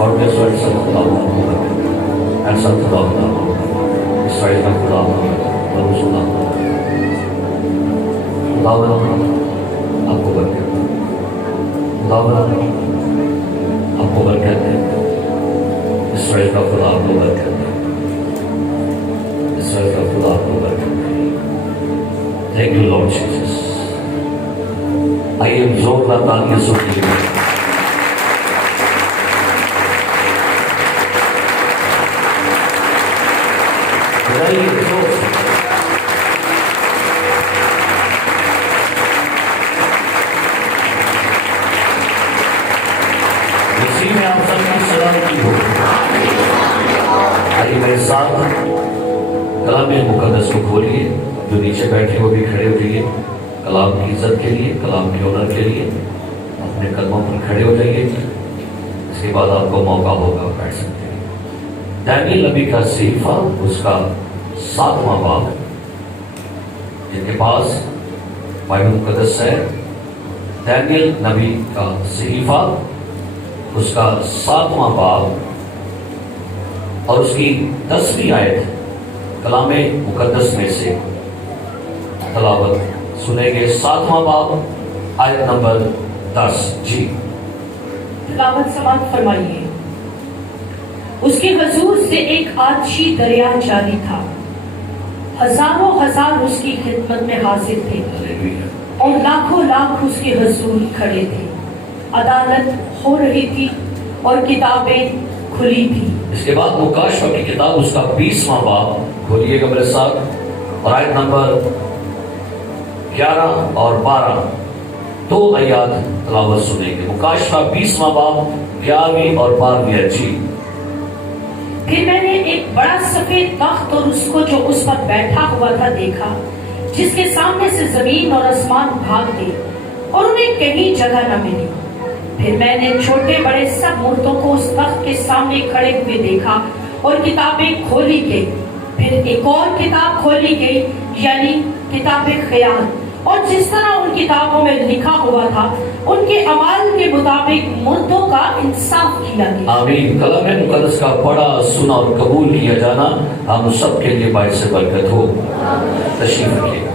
اور میں سوائے سب خدا ہوگا ایسا خدا ہوگا اسرائیل کا خدا ہوگا اور اس خدا ہوگا خداوند آپ کو برکت دے، خداوند آپ کو برکت دے، اسرائیل کا خدا آپ کو برکت دے، اسرائیل کا خدا آپ کو برکت دے۔ Thank you Lord Jesus. آئیے زوردار تالیاں سن لیجیے۔ اسی میں آپ سب کی سلامتی ہو۔ آئیے میرے ساتھ کلام مقدس کو کھولیے، جو نیچے بیٹھے وہ بھی کھڑے ہو جائیے، کلام کی عزت کے لیے، کلام کی آنر کے لیے اپنے قدموں پر کھڑے ہو جائیے۔ اس کے بعد آپ کو موقع ہوگا بیٹھ سکتے ہیں۔ دانیل نبی کا صحیفہ، اس کا 7واں باب، جن کے پاس بائبل مقدس ہے، دانیل نبی کا صحیفہ، اس کا 7واں باب اور اس کی 10ویں آیت کلام مقدس میں سے تلاوت سنیں گے۔ 7واں باب آیت نمبر 10۔ جی تلاوت سماعت فرمائیے۔ اس کے حضور سے ایک آتشی دریا جاری تھا، ہزاروں ہزار اس کی خدمت میں حاضر تھے اور لاکھوں لاکھ اس کے حضور کھڑے تھے۔ عدالت ہو رہی تھی اور کتابیں کھلی تھی۔ اس کے بعد مکاشفہ کی کتاب، اس کا 20واں باب کھولیے گا میرے ساتھ، اور آیت نمبر 11 اور 12 دو آیات تلاوت سنیں گے۔ مکاشفہ 20واں باب 11ویں اور 12ویں آیت۔ جی پھر میں نے ایک بڑا سفید تخت اور اس کو جو اس پر بیٹھا ہوا تھا دیکھا، جس کے سامنے سے زمین اور آسمان بھاگ گئے اور انہیں کہیں جگہ نہ ملی۔ پھر میں نے چھوٹے بڑے سب مردوں کو اس تخت کے سامنے کھڑے ہوئے دیکھا اور کتابیں کھولی گئی۔ پھر ایک اور کتاب کھولی گئی، یعنی کتاب خیال، اور جس طرح ان کتابوں میں لکھا ہوا تھا ان کے اعمال کے مطابق مردوں کا انصاف کیا گیا۔ آمین۔ کلام مقدس کا پڑھا، سنا اور قبول کیا جانا ہم سب کے لیے باعث برکت ہو۔ تشریف رکھیے۔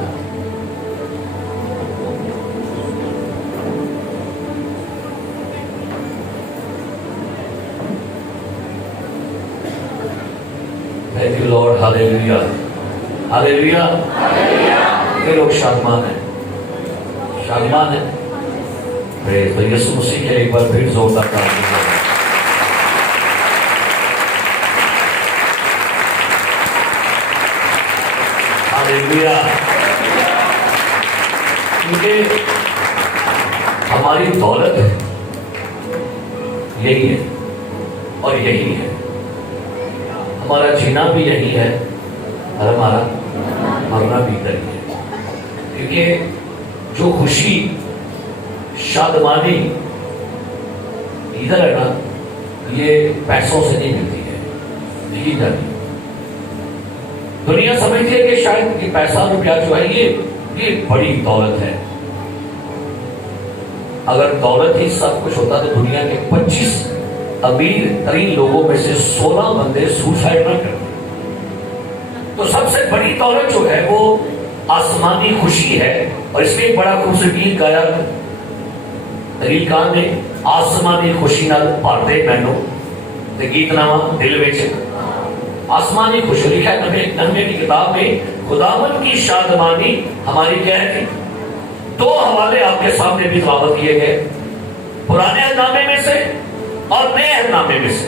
Thank you Lord. Hallelujah, hallelujah. یہ لوگ شادمان ہیں، شادمان ہیں۔ تو یسوع مسیح کے ایک بار پھر زوردار تعریف کریں۔ ہاللیلویا۔ کیونکہ ہماری دولت یہی ہے اور یہی ہے، ہمارا جینا بھی یہی ہے اور ہمارا مرنا بھی یہی ہے۔ کیونکہ جو خوشی، شادمانی ادھر ہے نا، یہ پیسوں سے نہیں ملتی ہے، یہی جاتی۔ دنیا سمجھتی ہے کہ شاید یہ پیسہ روپیہ جو ہے یہ بڑی دولت ہے۔ اگر دولت ہی سب کچھ ہوتا تو دنیا کے 25 امیر ترین لوگوں میں سے 16 بندے سوسائڈ نہ کرتے۔ تو سب سے بڑی دولت جو ہے وہ آسمانی خوشی ہے، اور اس میں ایک بڑا خوبصورت گیت گایا دلیل کان نے، آسمانی خوشی نال بھر دے مینوں، تے گیت نامہ دل وچ آسمانی خوشی لکھا ہے نغمے کی کتاب میں۔ خداوند کی شادمانی ہماری کیا ہے؟ دو حوالے آپ کے سامنے بھی تلاوت کیے گئے، پرانے عہد میں سے اور نئے عہد میں سے،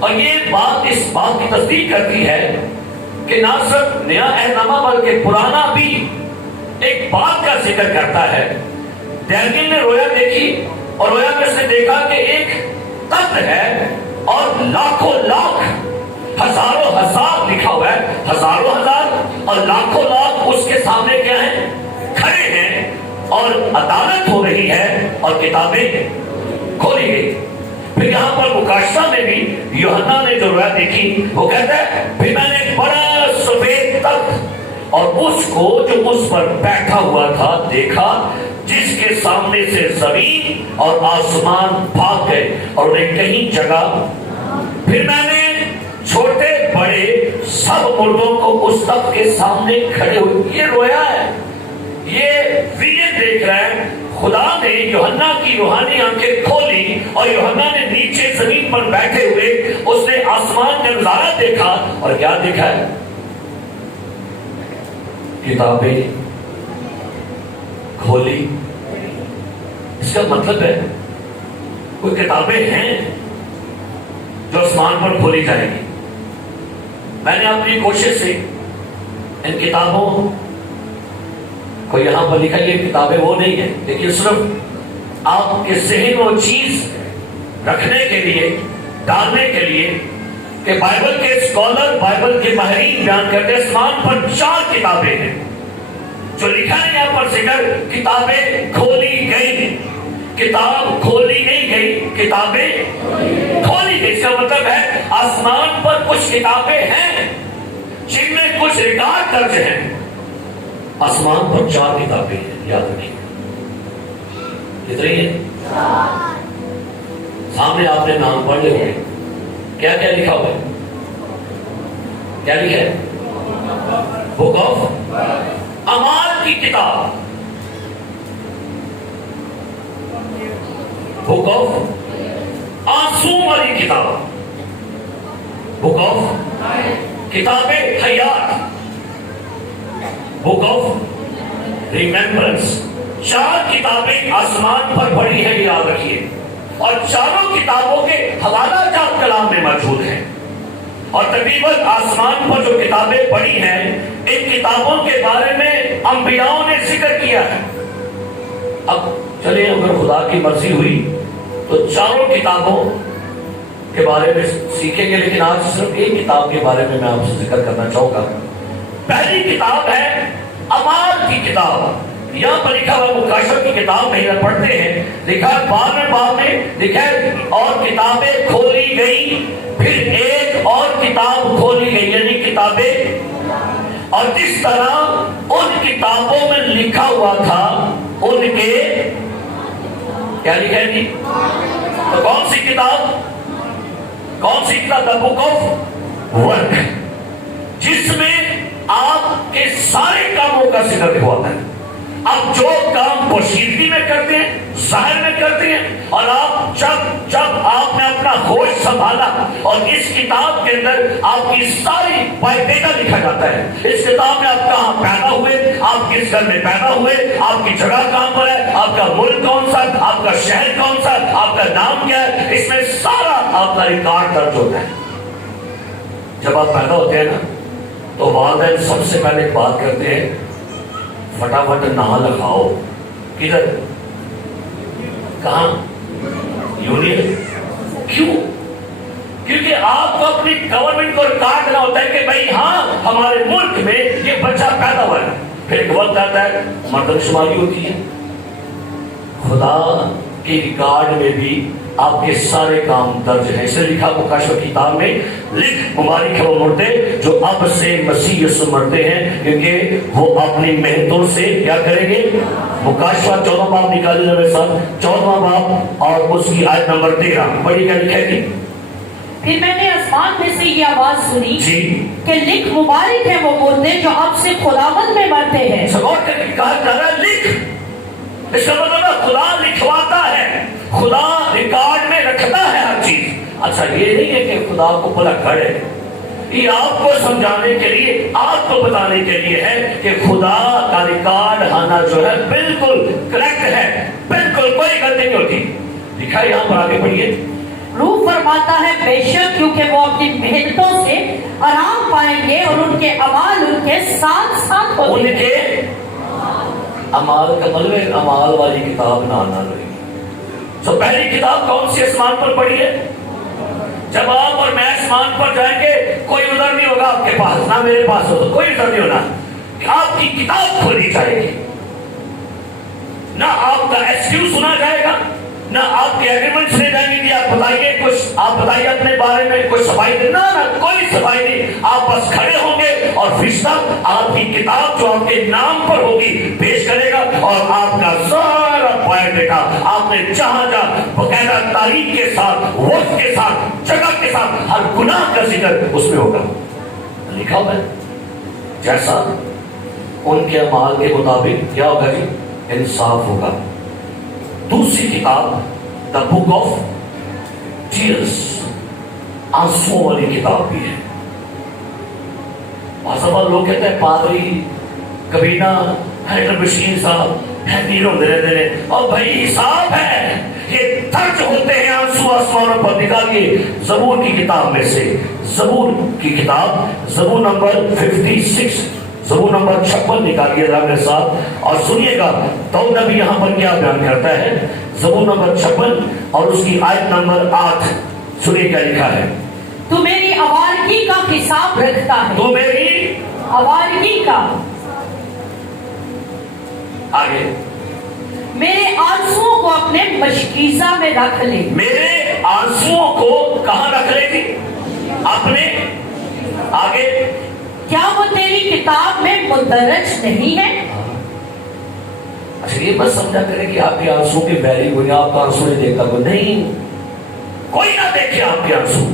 اور یہ بات اس بات کی تصدیق کرتی ہے کہ نہ صرف نیا عہد نامہ بلکہ پرانا بھی ایک بات کا ذکر کرتا ہے۔ دانیل نے رویا دیکھی اور رویا میں اس نے دیکھا کہ ایک تخت ہے اور لاکھوں لاکھ، ہزاروں ہزار لکھا ہوا ہے، ہزاروں ہزار اور لاکھوں لاکھ اس کے سامنے کیا ہیں؟ کھڑے ہیں، اور عدالت ہو رہی ہے اور کتابیں کھولی گئی۔ پھر یہاں پر مکاشفہ میں بھی یوحنا نے جو رویا دیکھی وہ کہتا ہے پھر میں نے ایک بڑا سفید تخت اور اس کو جو اس پر بیٹھا ہوا تھا دیکھا، جس کے سامنے سے زمین اور آسمان بھاگ گئے اور انہیں کہیں جگہ. پھر میں نے چھوٹے بڑے سب مردوں کو اس تخت کے سامنے کھڑے ہوئے. یہ رویا ہے, یہ ویژن دیکھ رہا ہے. خدا نے یوحنا کی روحانی آنکھیں کھولی اور یوحنا نے نیچے زمین پر بیٹھے ہوئے اس نے آسمان کا نظارہ دیکھا اور کیا دیکھا ہے؟ کتابیں کھولی. اس کا مطلب ہے کوئی کتابیں ہیں جو آسمان پر کھولی جائیں گی. میں نے اپنی کوشش سے ان کتابوں کو یہاں پر لکھا, یہ کتابیں وہ نہیں ہیں, لیکن صرف آپ کے ذہن و چیز رکھنے کے لیے, ڈالنے کے لیے کہ بائبل کے اسکالر, بائبل کے ماہرین بیان کرتے ہیں آسمان پر 4 کتابیں ہیں جو لکھا ہے یہاں پر ذکر کتابیں کھولی گئی. کتاب کھولی نہیں گئی, کتابیں کھولی گئی. اس کا مطلب ہے آسمان پر کچھ کتابیں ہیں جن میں کچھ ریکارڈ درج ہیں. آسمان پر 4 کتابیں ہیں, یاد رکھیے. کتنی ہیں؟ سامنے آپ نے نام پڑھ لے ہوئے. کیا کیا لکھا ہوا ہے؟ کیا لکھا ہے؟ بک آف اعمال کی کتاب, بک آف آنسو والی کتاب, بک آف کتاب حیات, بک آف ریممبرنس. 4 کتابیں آسمان پر پڑی ہیں, یاد رکھیے. اور چاروں کتابوں کے حوالہ جات کلام میں موجود ہیں. اور تقریباً آسمان پر جو کتابیں پڑھی ہیں ان کتابوں کے بارے میں انبیاؤں نے ذکر کیا ہے. اب چلیں, اگر خدا کی مرضی ہوئی تو چاروں کتابوں کے بارے میں سیکھیں گے, لیکن آج صرف ایک کتاب کے بارے میں آپ سے ذکر کرنا چاہوں گا. پہلی کتاب ہے اعمال کی کتاب. یہاں پر لکھا ہوا مکاشفہ کی کتاب میں پڑھتے ہیں, لکھا 12ویں باب میں لکھا ہے اور کتابیں کھولی گئی, پھر ایک اور کتاب کھولی گئی, یعنی کتابیں. اور جس طرح ان کتابوں میں لکھا ہوا تھا ان کے کیا لکھا ہے جی؟ تو کون سی کتاب؟ کون سی کتاب؟ دا بک آف ورک, جس میں آپ کے سارے کاموں کا ذکر لکھا ہوتا ہے. آپ جو کام پوشیدگی میں کرتے ہیں, ظاہر میں کرتے ہیں, اور آپ جب آپ نے اپنا ہوش سنبھالا اور اس کتاب کے اندر آپ کی ساری بایوڈیٹا لکھا جاتا ہے. اس کتاب میں آپ کہاں پیدا ہوئے, آپ کس گھر میں پیدا ہوئے, آپ کی جگہ کہاں پر ہے, آپ کا ملک کون سا, آپ کا شہر کون سا, آپ کا نام کیا ہے, اس میں سارا آپ کا ریکارڈ درج ہوتا ہے. جب آپ پیدا ہوتے ہیں نا تو والدین سب سے پہلے ایک بات کرتے ہیں, فٹافٹ نام لکھاؤ. کدھر؟ کہاں؟ یونین. کیوں؟ کیونکہ آپ کو اپنی گورنمنٹ کو ریکارڈ کرنا ہوتا ہے کہ بھائی ہاں ہمارے ملک میں یہ بچہ پیدا ہوا ہے. پھر ایک وقت آتا ہے مردم شماری ہوتی ہے. خدا کے ریکارڈ میں بھی آپ کے سارے کام درج ہیں. اسے لکھا مکاشفہ کتاب میں, لکھ مبارک ہے وہ مردے جو اب سے مسیح یسوع مرتے ہیں, کیونکہ وہ اپنی محنتوں سے کیا کریں گے. مکاشفہ 14واں باب نکالیے میرے ساتھ, 14واں باب اور اس کی آیت نمبر 13 پڑھی. کیا لکھا ہے؟ پھر میں نے آسمان میں سے یہ آواز سنی جی کہ لکھ مبارک ہے وہ مردے جو اب سے خداوند میں مرتے ہیں. سمجھ کر کہا جا رہا ہے لکھ. اس کا مطلب ہے خدا لکھواتا ہے, خدا ریکارڈ میں رکھتا ہے ہر چیز. اچھا یہ نہیں ہے کہ خدا کو بلا گھڑے, یہ آپ کو سمجھانے کے لیے, آپ کو بتانے کے لیے ہے کہ خدا کا ریکارڈ آنا جو ہے بالکل کریکٹ ہے, بالکل کوئی غلطی نہیں ہوتی. لکھا ہے یہاں پر, آگے پڑھیے. روح فرماتا ہے بے شک کیونکہ وہ اپنی محنتوں سے آرام پائیں گے اور ان کے اعمال ان کے ساتھ ساتھ ہوتے ہیں. ان کے اعمال کا مطلب اعمال والی کتاب نہ آنا رہی. تو پہلی کتاب کون سی آسمان پر پڑھی ہے؟ جب آپ اور میں آسمان پر جائیں گے کوئی ادھر نہیں ہوگا آپ کے پاس, نہ میرے پاس ہوگا, کوئی ادھر نہیں ہونا. آپ کی کتاب کھولی جائے گی, نہ آپ کا ایکسکیوز سنا جائے گا, نہ آپ کے ایگریمنٹس لے جائیں گے کہ آپ بتائیے کچھ، آپ بتائیے اپنے بارے میں کچھ صفائی دے، نہ کوئی صفائی نہیں. آپ بس کھڑے ہوں گے اور فرشتہ آپ کی کتاب جو آپ کے نام پر ہوگی پیش کرے گا، اور آپ کا سارا بایو ڈیٹا آپ نے جہاں جہاں باقاعدہ تاریخ کے ساتھ، وقت کے ساتھ، جگہ کے ساتھ ہر گناہ کا ذکر اس میں ہوگا لکھا ہوا ہے. جیسا ان کے اعمال کے مطابق کیا ہوگا جی؟ انصاف ہوگا. دوسری کتاب دا بک آف ٹیئرس، آنسوؤں والی کتاب بھی ہے. بعض لوگ کہتے ہیں پادری کبھی نہ ہیڈر مشین صاحب نہیں روتے رہتے ہیں، اور بھائی حساب ہے، یہ درج ہوتے ہیں آنسو آسمانوں پر. نکالیے زبور کی کتاب میں سے، زبور کی کتاب، زبور نمبر 56، زبور نمبر 56 نکالیے ذرا میرے ساتھ اور سنیے گا داؤد نبی یہاں پر کیا بیان کرتا ہے. زبور نمبر 56 اور اس کی آیت نمبر 8 سنیے کیا لکھا ہے. تو میری آوارگی کا حساب رکھتا ہے، تو میری آوارگی کا، آگے میرے آنسوؤں کو اپنے مشکیزہ میں رکھ لے. میرے آنسوؤں کو کہاں رکھ لے گی؟ اپنے. آگے کیا وہ تیری کتاب میں مندرج نہیں ہے؟ اچھا یہ مت سمجھا کرے کہ آپ کے آنسو کی ویلیو ہوئی، آپ کا آنسو نہیں دیکھتا کوئی نہیں، کوئی نہ دیکھے آپ کے آنسو،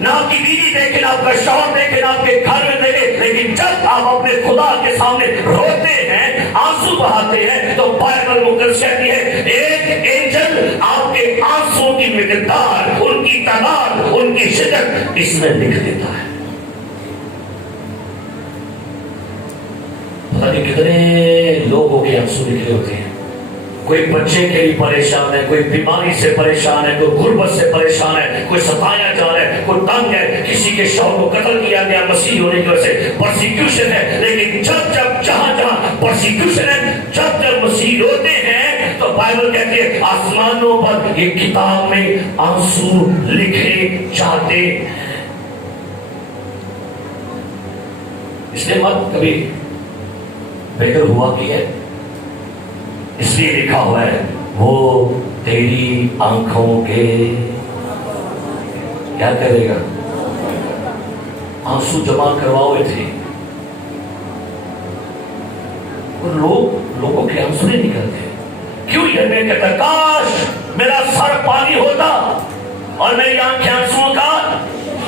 نہ آپ کی بیوی دیکھے، نہ آپ کا شوہر دیکھے، نہ آپ کے گھر میں دیکھے. لیکن جب آپ اپنے خدا کے سامنے روتے ہیں، آنسو بہاتے ہیں، تو بائبل مقدس کہتی ہے ایک اینجل آپ کے آنسو کی مقدار، ان کی تعداد، ان کی شدت اس میں لکھ دیتا ہے. پتہ نہیں کتنے لوگوں کے آنسو نکلے ہوتے ہیں. کوئی بچے کے لیے پریشان ہے، کوئی بیماری سے پریشان ہے، کوئی غربت سے پریشان ہے، کوئی ستایا جا رہا ہے، کوئی تنگ ہے، کسی کے شوہر کو قتل کیا گیا مسیح ہونے کی وجہ سے، پرسیکیوشن ہے. لیکن جب جہاں جہاں پرسیکیوشن ہے، جب مسیح روتے ہیں تو بائبل کہتی ہے آسمانوں پر ایک کتاب میں آنسو لکھے جاتے ہیں. اس لیے مت کبھی بہتر ہوا کہ ہے، اس لیے لکھا ہوا ہے وہ تیری آنکھوں کے کیا کرے گا؟ آنسو جمع کرواؤے تھے. اور لوگوں کے آنسو نہیں نکلتے. کیوں؟ یہ میں کہتا کاش میرا سر پانی ہوتا اور میری آنکھیں آنسو کا،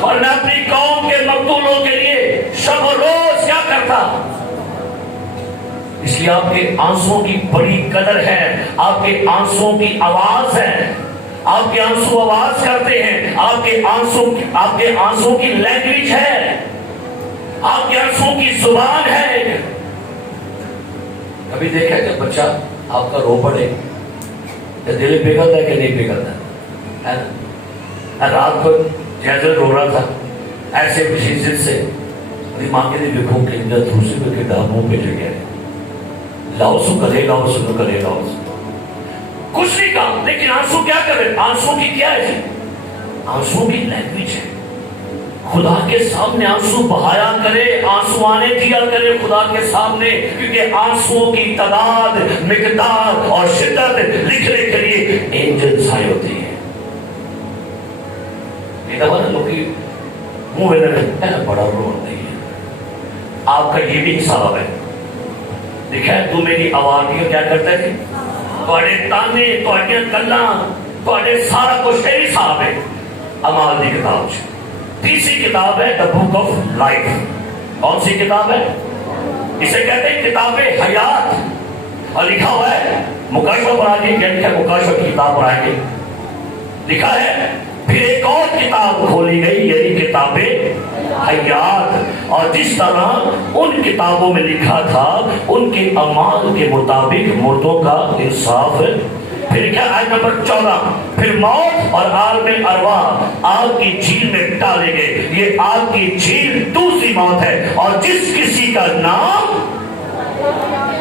اور میں اپنی قوم کے مقتولوں کے لیے شب و روز کیا کرتا. اس لیے آپ کے آنسوؤں کی بڑی قدر ہے. آپ کے آنسوؤں کی آواز ہے، آپ کے آنسو آواز کرتے ہیں، آپ کے آنسوؤں کی لینگویج ہے، آپ کے آنسوؤں کی زبان ہے. کبھی دیکھا کہ بچہ آپ کا رو پڑے تو دل پگھلتا ہے کہ نہیں پگھلتا ہے نا؟ رات کو جیسے رو رہا تھا ایسے کسی ضد سے دماغ کے لیے لکھوں کے اندر دوسرے کو کتاب منہ پہ چڑھ گیا، لاؤسو کرے لاؤسو کرے لاؤسو کچھ نہیں کہا. لیکن آنسو کیا کرے؟ آنسو کی کیا ہے؟ آنسو کی لینگویج ہے. خدا کے سامنے آنسو بہایا کرے، آنسو آنے دیا کرے خدا کے سامنے، کیونکہ آنسو کی تعداد، مقدار اور شدت لکھنے کے لیے اینجلز آئے ہوتے ہیں. لوگ منہ میں لگتا ہے بڑا رو نہیں ہے. آپ کا یہ بھی حساب ہے. دیکھا ہے تو میری آوازیوں کیا کرتا ہے؟ تھوڑے تانے، تھوڑیاں گلاں، تھوڑے سارا کچھ تیری صاحب ہے. اعمال دی کتاب. تیسری کتاب ہے دا بک آف لائف. کون سی کتاب ہے؟ اسے کہتے ہیں کتاب حیات. اور لکھا ہوا ہے مکاشفہ پڑھا گے، کیا لکھا ہے؟ مکاشفہ کی کتاب پڑھائیں گے. لکھا ہے پھر ایک اور کتاب کھولی گئی، یعنی کتاب حیات، اور جس طرح ان کتابوں میں لکھا تھا ان کے اعمال کے مطابق مردوں کا انصاف. پھر کیا آیت نمبر 14، پھر موت اور عالم ارواح آگ کی جھیل میں ڈالے گئے. یہ آگ کی جھیل دوسری موت ہے، اور جس کسی کا نام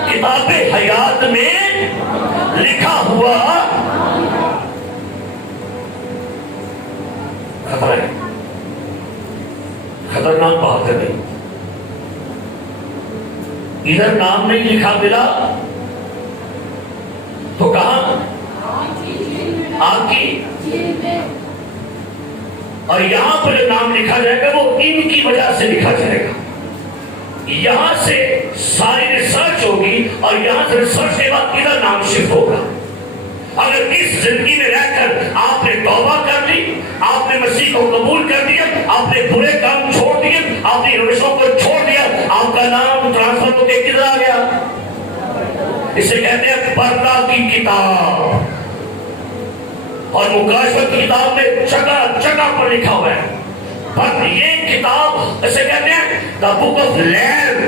کتاب حیات میں لکھا ہوا خطرہ ہے. خطرناک بات ہے نہیں. ادھر نام نہیں لکھا ملا تو کہاں؟ کی، اور یہاں پر جو نام لکھا جائے گا وہ ان کی وجہ سے لکھا جائے گا. یہاں سے ساری ریسرچ ہوگی اور یہاں سے ریسرچ کے بعد ادھر نام شفٹ ہوگا. اگر اس زندگی میں رہ کر آپ نے توبہ کر لی، آپ نے مسیح کو قبول کر دیا، آپ نے برے کام چھوڑ دیے، آپ نے روشوں کو چھوڑ دیا، آپ کا نام ٹرانسفر ہو کے کدھر آ گیا؟ اسے کہتے ہیں پردہ کی کتاب. اور مکاشفت کی کتاب میں جگہ جگہ پر لکھا ہوا ہے. پر یہ کتاب اسے کہتے ہیں the book of land.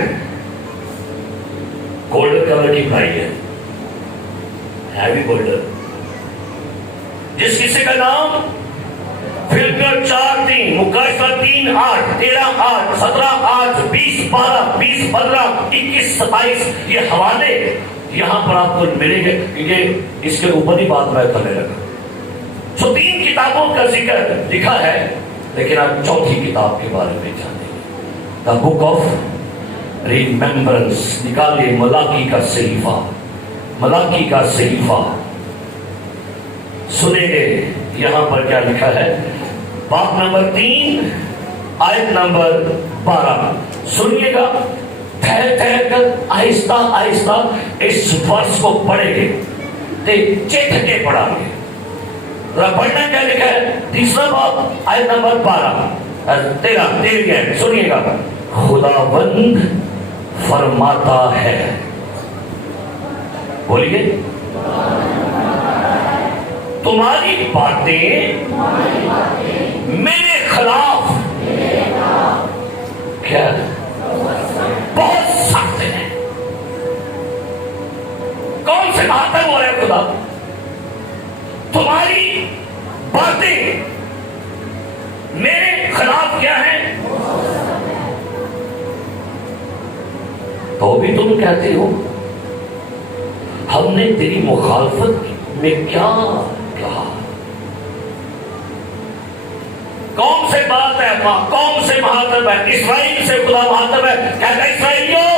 Golden colour کی بھائی ہے، ہیوی گولڈن. جس کسی کا نام فلٹر 4:3 مکاشفت 3:8 13:8 17:8 20:12 20:15 21:27 یہ حوالے یہاں پر آپ کو ملیں گے، کیونکہ اس کے اوپر ہی بات میں کرنے لگا. سو 3 کتابوں کا ذکر لکھا ہے، لیکن آپ چوتھی کتاب کے بارے میں جانیں گے. دا بک آف ریممبرنس. نکالیے ملاکی کا صحیفہ، ملاکی کا صحیفہ. سنیں گے یہاں پر کیا لکھا ہے. باب نمبر 3 آیت نمبر 12. سنیے گا ٹھہر ٹھہر کر، آہستہ آہستہ اس ورس کو پڑھیں گے، چیک کے پڑھا گے. پڑھنا کیا لکھا ہے؟ تیسرا باب آیت نمبر 13 سنیے گا. خداوند فرماتا ہے، بولیے، تمہاری باتیں میرے خلاف کیا بہت سخت ہیں. کون سے مہاتم ہو رہے ہیں؟ خدا، تمہاری باتیں میرے خلاف کیا ہیں؟ تو بھی تم کہتے ہو ہم نے تیری مخالفت میں کیا کہا؟ کون سے بات ہے؟ کون سے مہاتم ہے؟ اسرائیل سے خدا مہاتم ہے. کہتا ہے اسرائیلیوں،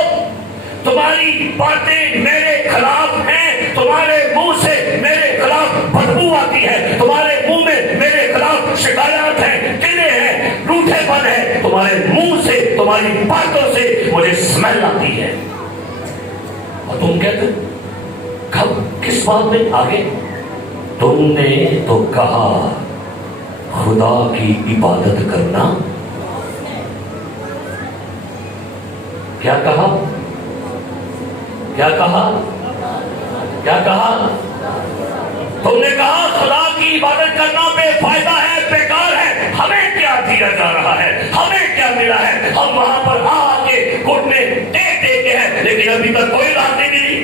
تمہاری باتیں میرے خلاف ہیں، تمہارے منہ سے میرے خلاف بدبو آتی ہے، تمہارے منہ میں میرے خلاف شکایات ہیں، قلعے ہیں، روٹھے پن ہے. تمہارے منہ سے، تمہاری باتوں سے مجھے سمیل آتی ہے. اور تم کہتے کب کس بات میں؟ آگے تم نے تو کہا خدا کی عبادت کرنا. کیا کہا؟ کیا کہا؟ کیا کہا؟ تم نے کہا خدا کی عبادت کرنا بے فائدہ ہے، بیکار ہے. ہمیں کیا دیا جا رہا ہے؟ ہمیں کیا ملا ہے؟ ہم وہاں پر آ کے گھٹنے ٹیک دیتے ہیں، لیکن ابھی تک کوئی راحت نہیں ملی.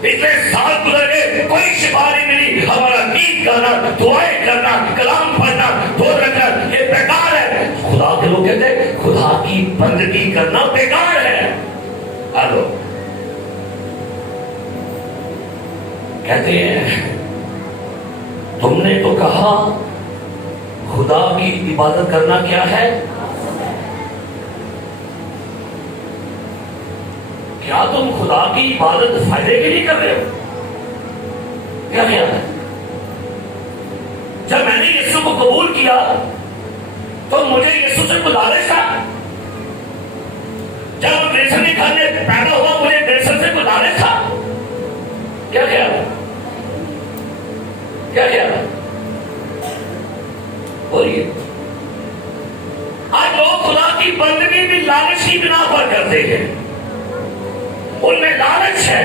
اتنے سال گزر گئے، کوئی شفا نہیں ملی. ہمارا گیت گانا، دعائیں کرنا، کلام پڑھنا، دو رکعت، یہ بیکار ہے. خدا کے لوگ کہتے ہیں خدا کی بندگی کرنا بیکار ہے. ہلو، کہتے ہیں تم نے تو کہا خدا کی عبادت کرنا کیا ہے؟ کیا تم خدا کی عبادت فائدے کے لیے کر رہے ہو؟ کیا خیال ہے؟ جب میں نے یسوع کو قبول کیا تو مجھے یسوع سے گزارش تھا. جب نیلسن کے گھر میں پیدا ہوا مجھے نیلسن سے گزارش تھا. کیا خیال ہے؟ کیا خیال ہے؟ بولیے. آج لوگ خدا کی بندگی بھی لالچ کی بنا پر کرتے ہیں. ان میں لالچ ہے،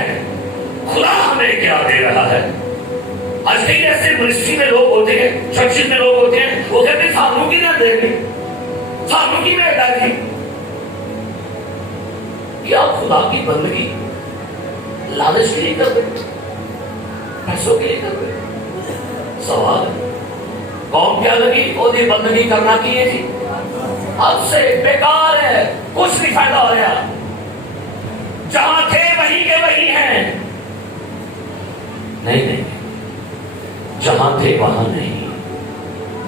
خدا ہمیں کیا دے رہا ہے. آج کئی ایسے منسٹری میں لوگ ہوتے ہیں، چرچز میں لوگ ہوتے ہیں، وہ کہتے ہیں ساموں کی نہ دے گی، ساموں کی میں ادا کی. کیا خدا کی بندگی لالچ کے لیے کر رہے، پیسوں کے لیے کر رہے؟ سوال قوم کیا لگی؟ وہ دی بندگی کرنا کی ہے جی، اب سے بیکار ہے، کچھ نہیں فائدہ ہو رہا. جہاں تھے وہی کے وہی ہیں. نہیں، جہاں تھے وہاں نہیں.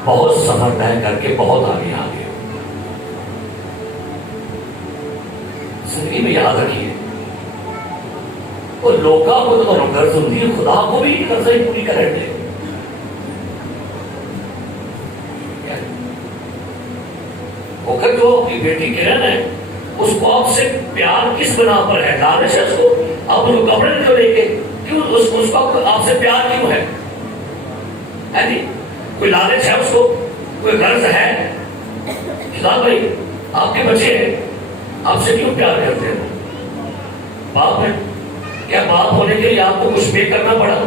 بہت سفر طے کر کے بہت آگے آ گئے. زندگی میں یاد رکھیے، وہ لوگا کو تو غرض ہوتی ہے، خدا کو بھی غرضیں پوری کریں گے. وہ کہ جو اپنی بیٹی کرن ہے اس کو آپ سے پیار کس بنا پر ہے؟ لالچ ہے اس کو؟ آپ اس کو کپڑے کیوں لے کے کیوں اس کو آپ سے پیار کیوں ہے؟ جی کوئی لالچ ہے اس کو؟ کوئی غرض ہے؟ شہزاد بھائی آپ کے بچے ہیں، آپ سے کیوں پیار کرتے ہیں؟ باپ ہے، کیا باپ ہونے کے لیے آپ کو کچھ پے کرنا پڑا؟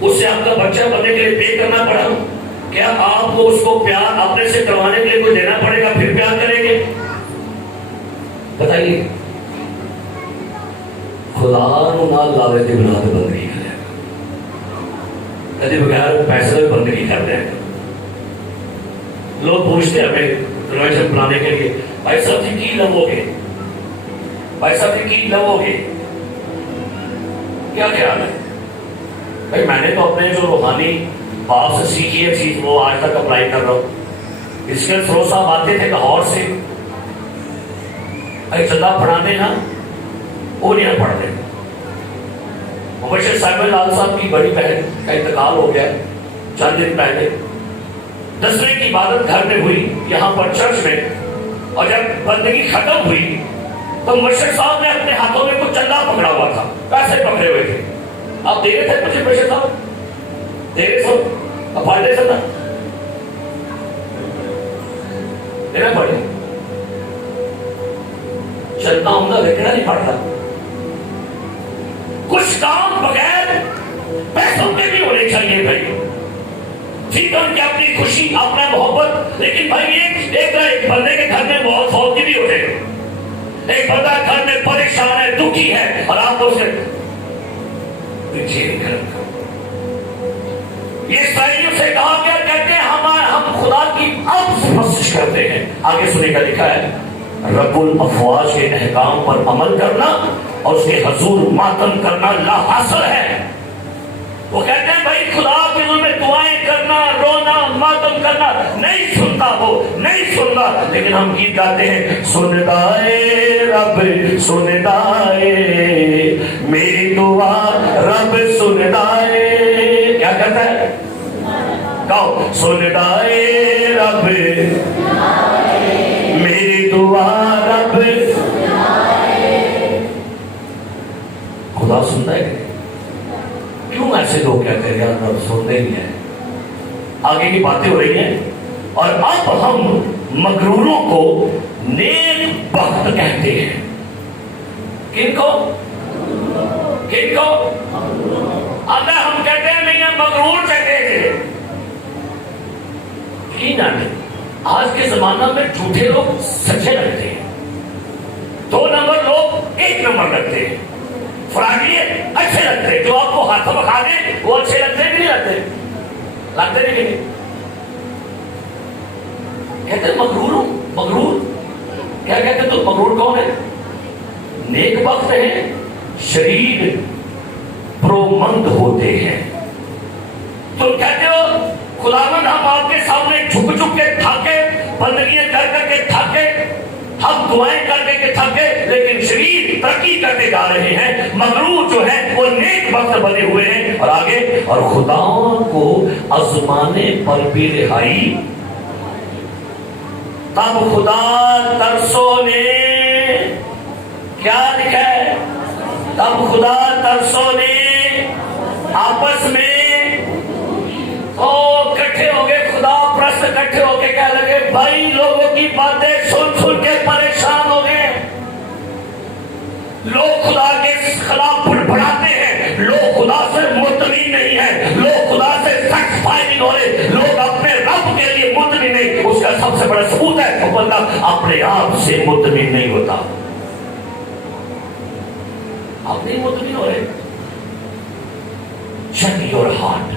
اس سے آپ کا بچہ بننے کے لیے پے کرنا پڑا؟ کیا آپ کو اس کو پیار اپنے سے کروانے کے لیے کوئی دینا پڑے گا پھر پیار کریں گے؟ بتائیے. خدا نو نال لاوے تے بنا کے بندگی کرے، کدی بغیر پیسے بھی بندگی کرتے ہیں. لوگ پوچھتے ہیں ہمیں روایت بنانے کے لیے، بھائی صاحب جی کی لو گے؟ بھائی صاحب جی کی لو گے؟ کیا خیال ہے؟ بھائی میں نے تو اپنے جو روحانی باپ سے سیکھی ہے چیز وہ آج تک اپلائی کر رہا ہوں. اس کے فروز صاحب آتے تھے لاہور سے، چندہ پڑھانے نا وہ نہیں پڑھتے. مبشر صاحب لال صاحب کی بڑی بہن کا انتقال ہو گیا چند دن پہلے. 10ویں کی عبادت گھر میں ہوئی یہاں پر چرچ میں، اور جب بندگی ختم ہوئی تو مبشر صاحب نے اپنے ہاتھوں میں کچھ چندہ پکڑا ہوا تھا، پیسے پکڑے ہوئے تھے. آپ دے رہے تھے مجھے مبشر صاحب؟ دے رہے سب اب فائدے سے تھا دینا پڑے. چلنا عمدہ دیکھنا نہیں پڑتا. کچھ کام بغیر پیسوں کے بھی ہونے چاہیے بھائی. ٹھیک ہے کہ اپنی خوشی اپنا محبت، لیکن بھائی ایک بندے کے گھر میں بہت فوت بھی ہوتے ہیں. ایک بندہ گھر میں پریشان ہے، دکھی ہے، اور آپ اسے یہ اسرائیلیوں سے کہا گیا، کہتے ہیں ہم خدا کی اب پرستش کرتے ہیں. آگے سنے کا لکھا ہے رب الافواج کے احکام پر عمل کرنا اور اس کے حضور ماتم کرنا لا حاصل ہے. وہ کہتے ہیں بھائی خدا کے حضور میں دعائیں کرنا، رونا، ماتم کرنا نہیں سنتا، وہ نہیں سنتا. لیکن ہم گیت گاتے ہیں سنتا ہے رب سنتا ہے میری دعا رب سنتا ہے. کیا کہتا ہے؟ کہو سنتا ہے رب میری دعا رب. خدا سنتا ہے؟ کیوں ایسے لوگ کہتے ہیں یار رب سنتے ہی ہیں؟ آگے کی باتیں ہو رہی ہیں. اور اب ہم مغروروں کو نیک بخت کہتے ہیں. کن کو؟ کن کو؟ اگر ہم کہتے ہیں نہیں ہم مغرور کہتے ہیں. کی جانے آج کے زمانہ میں جھوٹے لوگ سچے لگتے ہیں، 2 نمبر لوگ 1 نمبر لگتے ہیں، فراڈیے اچھے لگتے ہیں. جو آپ کو ہاتھوں میں کھا دیں وہ اچھے لگتے ہیں، نہیں لگتے؟ لگتے نہیں. کہتے ہیں مغرور ہوں. مغرور کیا کہتے ہیں؟ تو مغرور کون ہے؟ نیک بخت ہیں، شریر پرومند ہوتے ہیں. تو کہتے ہو خداوند ہم آپ کے سامنے جھک جھک کے تھکے، بندگیاں کر کر کے تھکے، ہم دعائیں کر کے تھکے، لیکن شریر ترقی کرتے جا رہے ہیں. مغرور جو ہے وہ نیک بخت بنے ہوئے ہیں. اور آگے اور خدا کو آزمانے پر بھی رہائی. تب خدا ترسوں نے کیا لکھا ہے؟ تب خدا ترسوں نے آپس میں کٹھے ہو گئے، خدا پرست کٹھے ہو کے کہہ لگے بھائی لوگوں کی باتیں سن سن کے پریشان ہو گئے. لوگ خدا کے خلاف بڑھاتے ہیں، لوگ خدا سے مطمئن نہیں ہیں، لوگ خدا سے سیٹسفائی نہیں ہو رہے، لوگ اپنے رب کے لیے مطمئن نہیں. اس کا سب سے بڑا ثبوت ہے وہ بندہ اپنے آپ سے مطمئن نہیں ہوتا. آپ نہیں مطمئن ہو رہے. Check your heart.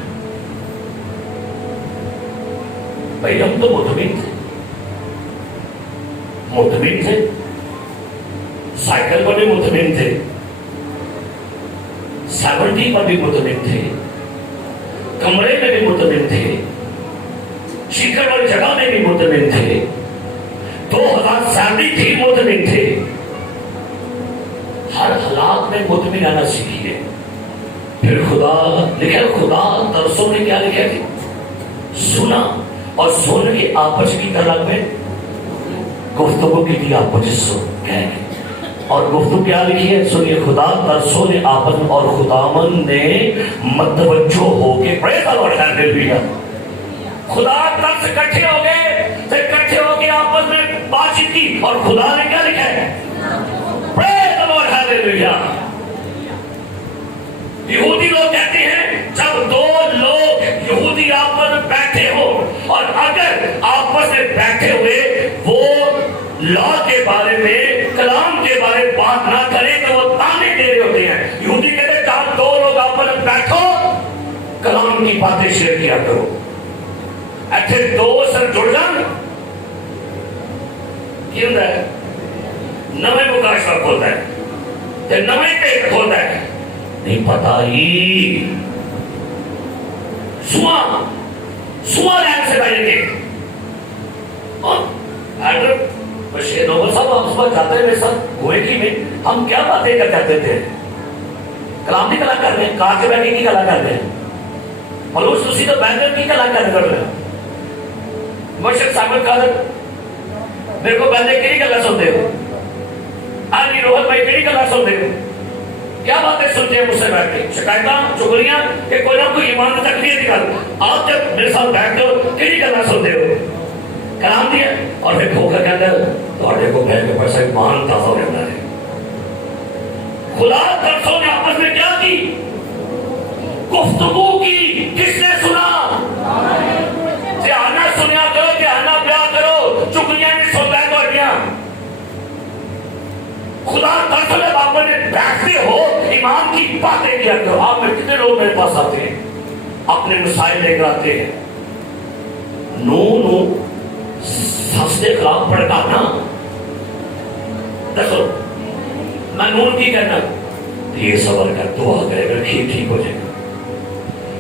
بھائی ہم تو مطمئن تھے، سائیکل پر بھی مطمئن تھے، 70 پر بھی مطمئن تھے، کمرے میں بھی مطمئن تھے، شکر والی جگہ میں بھی مطمئن تھے، 2000 سیلری تھی مطمئن تھے. ہر حالات میں مطمئن آنا سیکھیے. پھر خدا لکھا، خدا ترسوں نے کیا لکھا کہ سنا اور سن کے آپس کی طرح میں گفتگو کی بھی آپ مجھے کہیں گے. اور گفتگو کیا لکھی ہے سنیے. خدا ترسوں نے آپس میں اور خداوند نے متوجہ ہو کے خدا ترس اکٹھے ہو گئے, پھر اکٹھے ہو کے آپس میں بات چیت کی, اور خدا نے کیا لکھا ہے؟ Praise the Lord, hallelujah. یہودی لوگ کہتے ہیں جب دو لوگ یہودی آپس میں بیٹھے ہو اور اگر آپس میں بیٹھے ہوئے وہ لا کے بارے میں کلام کے بارے میں بات نہ کریں تو وہ تانے دے رہے ہوتے ہیں. یہودی کہتے ہیں جب دو لوگ آپس میں بیٹھو کلام کی باتیں شیئر کیا کرو. اچھے دو سر جڑ جان کی ہوتا ہے نویں مکاشفہ کھولتا ہے نویں پیٹ کھولتا ہے نہیں پتا ہی سوا لائن سے بیٹھیں گے. بشیر نوبل صاحب ہم صبح جاتے ہیں میرے ساتھ گوئے کی میں ہم کیا باتیں کرتے تھے؟ کلام کی کلا کر رہے ہیں, کار کے بیٹھے کی کلا کر رہے ہیں, ملوث اسی تو بینر کی کلا کر رہے ہیں. مرشد صاحب کا میرے کو بندے کیڑی گلا سنتے ہو, آج روحت بھائی کیڑی گلا سنتے ہو, کیا باتیں سنتے ہیں مجھ سے بیٹھ کے, شکایتاں چگلیاں کہ کوئی نہ کوئی ایمان تک نہیں نکال. آپ جب میرے ساتھ بیٹھتے ہو کیڑی گلا سنتے ہو؟ کلام دیا اور پھر کھوکھا کے اندر تھوڑے کو بیٹھ کے پیسہ ایمان تازہ ہو جاتا ہے. خدا ترسوں نے آپس میں کیا کی؟ گفتگو کی. کس نے سنا؟ آنا سنیا کرو کہ آنا بیاہ کرو, چگلیاں نہیں سنتا ہے تو ہڈیاں. خدا ترسوں نے آپس میں بیٹھتے ہو ایمان کی باتیں کیا کرو. آپ میں کتنے لوگ میرے پاس آتے ہیں اپنے مسائل لے کر آتے ہیں, نو سستے خلاف بھڑکانا. دیکھو میں نون کی کہنا یہ صبر کر دعا کرے گا ٹھیک ہو جائے گا,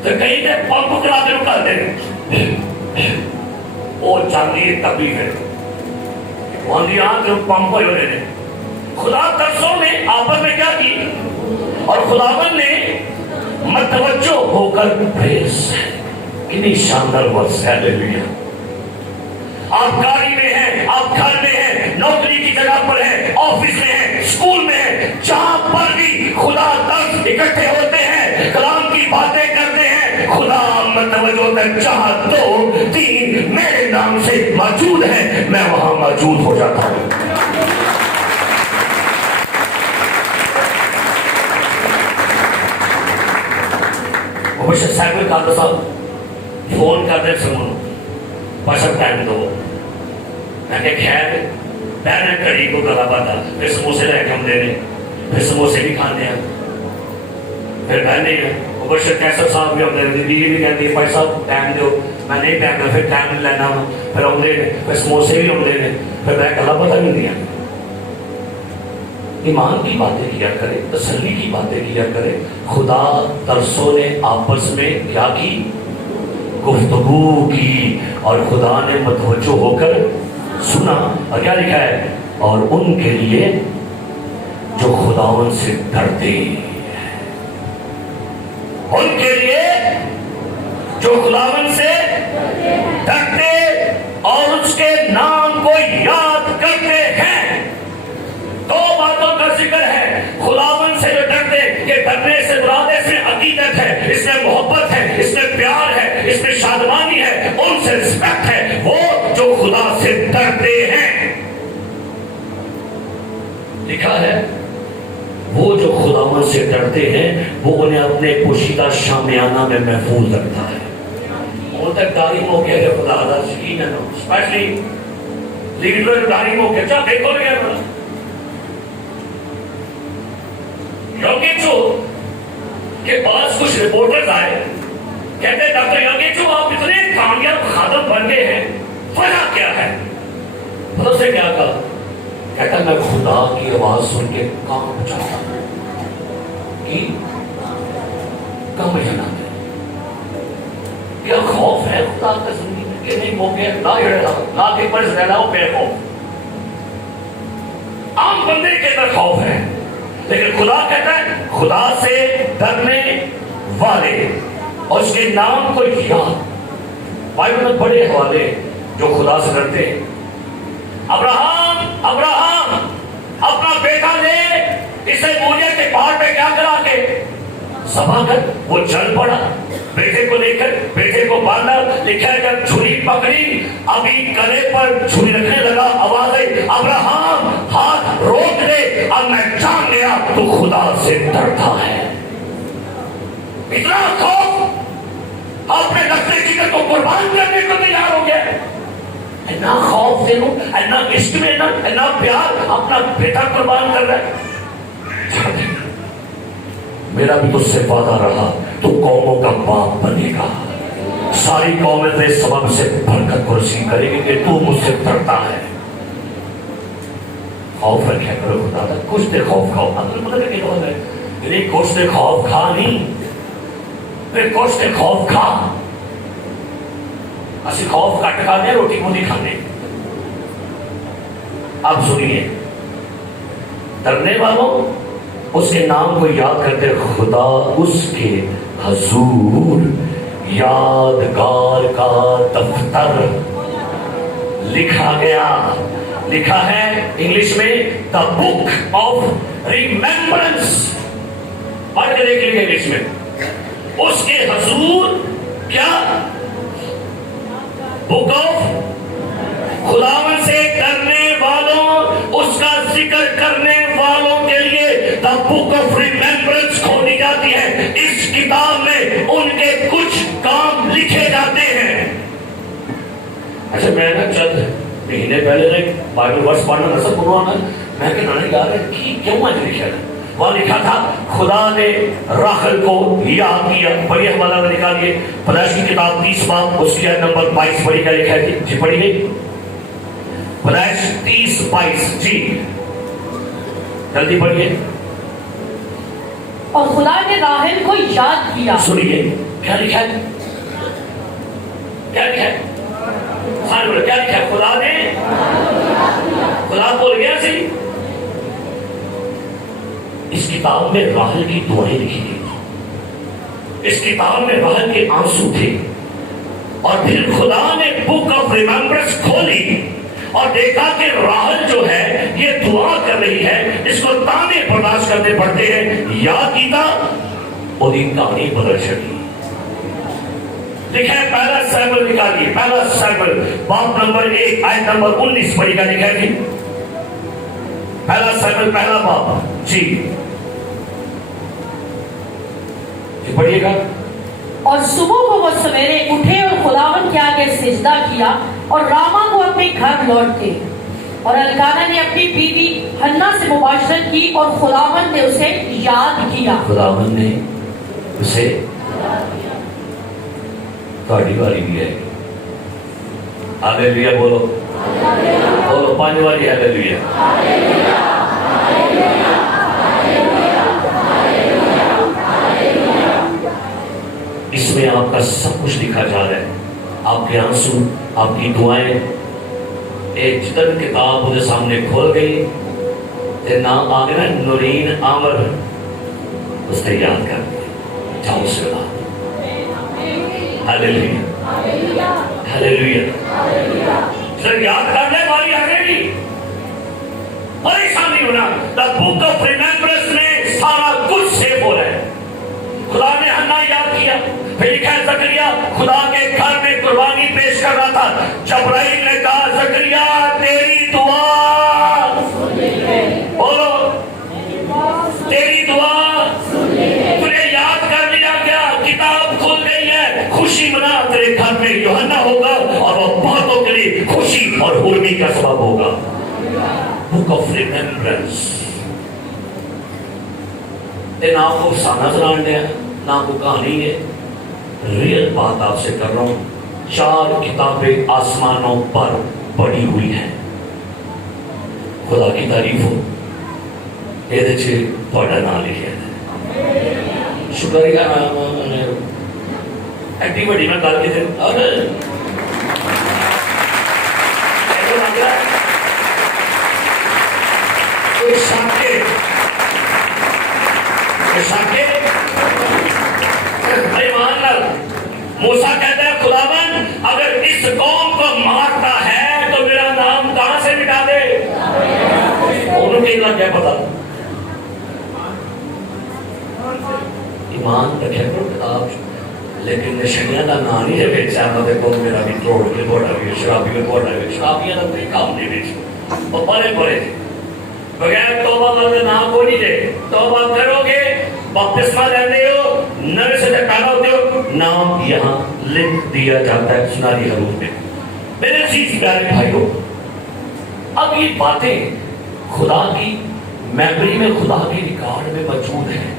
تو کہیں کہ پمپ کرا کے رکا دے وہ چاندی تکلیف ہے وہاں دی آنکھ پمپ ہو رہے ہیں. خدا ترسوں نے آپس میں کیا کی اور خداوند نے متوجہ ہو کر پریز. کتنی شاندار ورس ہے. ہلیلویا. آپ گاڑی میں ہیں, آپ گھر میں ہیں, نوکری کی جگہ پر ہیں, آفس میں ہیں, اسکول میں ہیں, جہاں پر بھی خدا ترس اکٹھے ہوتے ہیں کلام کی باتیں کرتے ہیں. خدا متوجہ کر جہاں 2 3 میرے نام سے موجود ہیں میں وہاں موجود ہو جاتا ہوں. مبشر صاحب کہا صاحب فون کر دے سنو بشر ٹائم دو. میں کہ خیر پہلے کڑی کو گلا پاتا, پھر سموسے لے کے ہم دے رہے, پھر سموسے بھی کھانے ہیں, پھر بہنے ہیں. مبشر کیسر صاحب بھی ہم دے رہے, بیوی بھی کہتی ہے بھائی صاحب ٹائم دو, میں نہیں پہننا, پھر ٹائم لینا, پھر ہم دے رہے, پھر سموسے بھی ہم دے رہے, پھر میں گلا پتہ نہیں دیا. ایمان کی باتیں کیا کرے, تسلی کی باتیں کیا کرے. خدا ترسوں نے آپس میں کیا کی؟ گفتگو کی, اور خدا نے متوجہ ہو کر سنا. اور کیا لکھا ہے؟ اور ان کے لیے جو خداوند سے ڈرتے ہیں, ان کے لیے جو خداوند سے ڈرتے اور اس کے نام کو یاد کرتے ہیں. 2 باتوں کا ذکر ہے. خداوند سے جو ڈرتے, کہ ڈرنے سے مراد اس میں عقیدت ہے, اس میں محبت ہے, اس میں پیار ہے, اس میں شادمانی ہے, ان سے رسپیکٹ ہے. وہ جو خدا سے ڈرتے ہیں, لکھا ہے وہ جو خداوند سے ڈرتے ہیں وہ انہیں اپنے پوشیدہ شامیانہ میں محفوظ رکھتا ہے. ان تک تعلیم ہو گیا خدا ادا شکین ہے, اسپیشلی لیڈر تعلیم ہو گیا. چاہ دیکھو گیا یوگیچو کے پاس کچھ رپورٹرز آئے, کہتے ہیں ڈاکٹر یوگیچو آپ اتنے کامیاب خادم بن گئے ہیں, وجہ کیا ہے؟ مطلب سے کیا کہا؟ کہتا میں خدا کی آواز سن کے کام چاہتا ہوں کہ کم جنا ہے. کیا خوف ہے خدا کا زندگی میں کہ نہیں موقع نہ کہ پر رہنا ہو بے خوف. عام بندے کے اندر خوف ہے, لیکن خدا کہتا ہے خدا سے ڈرنے والے اور اس کے نام کو یاد. بائبل میں بڑے حوالے جو خدا سے ڈرتے ہیں. ابراہیم ابراہم اپنا بیٹا لے, اسے موریہ کے پہاڑ پہ کیا کرا کے ذبح کر. وہ چل پڑا بیٹے کو لے کر, بیٹے کو باندھا. لکھا ہے جب چھری پکڑی, ابھی گلے پر چھری رکھنے لگا, آواز آئی ابراہم ہاتھ روک دے, اب میں جان گیا تو خدا سے ڈرتا ہے. اتنا خوف اپنے نسل جگر کو قربان کرنے کو تیار ہو گیا. اتنا خوف سے لوگ, اتنا عشق میں, اتنا پیار, اپنا بیٹا قربان کر رہا ہے. میرا بھی تجھ سے وعدہ رہا, تو قوموں کا باپ بنے گا, ساری قومیں تیرے سبب سے برکت کو رسید کرے گی کہ تو مجھ سے ڈرتا ہے. خوف رکھے کرو خدا کا, کچھ دیر خوف کھاؤ. نہیں کچھ دیر خوف کھا نہیں, کچھ دیر خوف کھا. اسی خوف کٹ کھانے, روٹی کو نہیں کھانے. اب سنیے, ڈرنے والوں اس کے نام کو یاد کرتے, خدا اس کے حضور یادگار کا دفتر لکھا گیا. لکھا ہے انگلش میں دا بک آف ریممبرنس. پڑھ کے دیکھ لیجیے انگلش میں, اس کے حضور کیا, بک آف, خداوند سے ڈرنے والوں, اس کا ذکر کرنے والوں کے لیے دا بک آف ریممبرنس کھولی جاتی ہے. اس کتاب میں ان کے کچھ کام لکھے جاتے ہیں. اچھا میں نا چند مہینے پہلے بائبل ورس پڑھنا نہ سب بنوانا, میں کہنا نہیں یار کی کیوں آج لکھا ہے. وہاں لکھا تھا خدا نے راحل کو یاد کیا. بڑی حوالہ میں نکالیے, پیدائش کی کتاب 30 باب اس کی آیت نمبر 22 پڑھی. کیا لکھا ہے جی, پڑھی گئی پیدائش 30:22. جی جلدی پڑھیے. اور خدا نے راحل کو یاد کیا. سنیے کیا لکھا ہے, کیا لکھا ہے, کیا لکھا ہے, خدا نے, خدا بول گیا سی. اس کتاب میں راحل کی دعائیں لکھی گئی. اس کتاب میں راحل کے آنسو تھے. اور پھر خدا نے بک آف ریممبرنس کھولی اور دیکھا کہ راحل جو ہے یہ دعا کر رہی ہے, اس کو تانے برداشت کرنے پڑتے ہیں. یاد کیتا اور یہ کہانی بدل چکی. لکھا ہے پہلا سیموئیل نکالیے, پہلا سیموئیل باب نمبر 1 آیت نمبر 19 پڑھی. کا لکھا ہے جی, پہلا سیموئیل پہلا باب. جی پڑھیے گا. اور صبح کو وہ سویرے اٹھے اور خداوند کے آگے سجدہ کیا اور راما کو اپنے گھر لوٹ گئے. اور الکانا نے اپنی بیوی حنا سے مباشرت کی اور خداوند نے اسے یاد کیا. خداوند نے اسے, تھوڑی باری بھی ہے. ہاللیلویا بولو, بولو 5 باری ہاللیلویا. اس میں آپ کا سب کچھ لکھا جا رہا ہے, آپ کے آنسو, آپ کی دعائیں. ایک جتن کتاب مجھے سامنے کھول گئی, نام آ گیا نورین عامر, اس نے یاد کر دیا. جاؤ اس کے بعد ہاللیلویا, ہاللیلویا. سر یاد کرنے والی آ گئی, پریشان نہیں ہونا. دا بک آف ریممبرنس میں سارا کچھ سیو ہو رہا ہے. خدا نے حنا یاد کیا. پھر لکھا ہے زکریا خدا کے گھر میں قربانی پیش کر رہا تھا. جبرائیل نے کہا زکریا تیری دعا, بولو تیری دعا تجھے یاد کر لیا گیا. کتاب کھل گئی ہے, خوشی منا, تیرے گھر میں یوحنا ہوگا اور وہ بہتوں کے لیے خوشی اور حرمی کا سبب ہوگا. Book of remembrance. نہ کو افسانہ سنان دیا, نہ کو کہانی ہے, ریئل بات آپ سے کر رہا ہوں. 4 کتابیں آسمانوں پر پڑی ہوئی ہیں. خدا کی تعریف ہو. یہ تھوڑا نام لکھے شکریہ. ایڈی بڑی میں گل کی موسیٰ کہتا ہے خداوند اگر اس قوم کو مارتا ہے تو میرا نام کہاں سے مٹا دے. تین لگ گیا پتا ایمان رکھے کرو آپ لیکن نشنیاں کا نام نہیں ہے بیچا کو میرا بھی توڑ کے توڑا بھی شرابی میں توڑا بھی شرابیاں کا کوئی کام نہیں بیچ وہ پڑے پڑے بغیر توبہ مرد نام کو نہیں دے توبہ کرو گے بپتسمہ لیتے ہو نبی سے پیدا ہوتے ہو نام یہاں لکھ دیا جاتا ہے سناری حروف میں میرے عزیز پیارے بھائیوں اب یہ باتیں خدا کی میموری میں خدا کی ریکارڈ میں موجود ہیں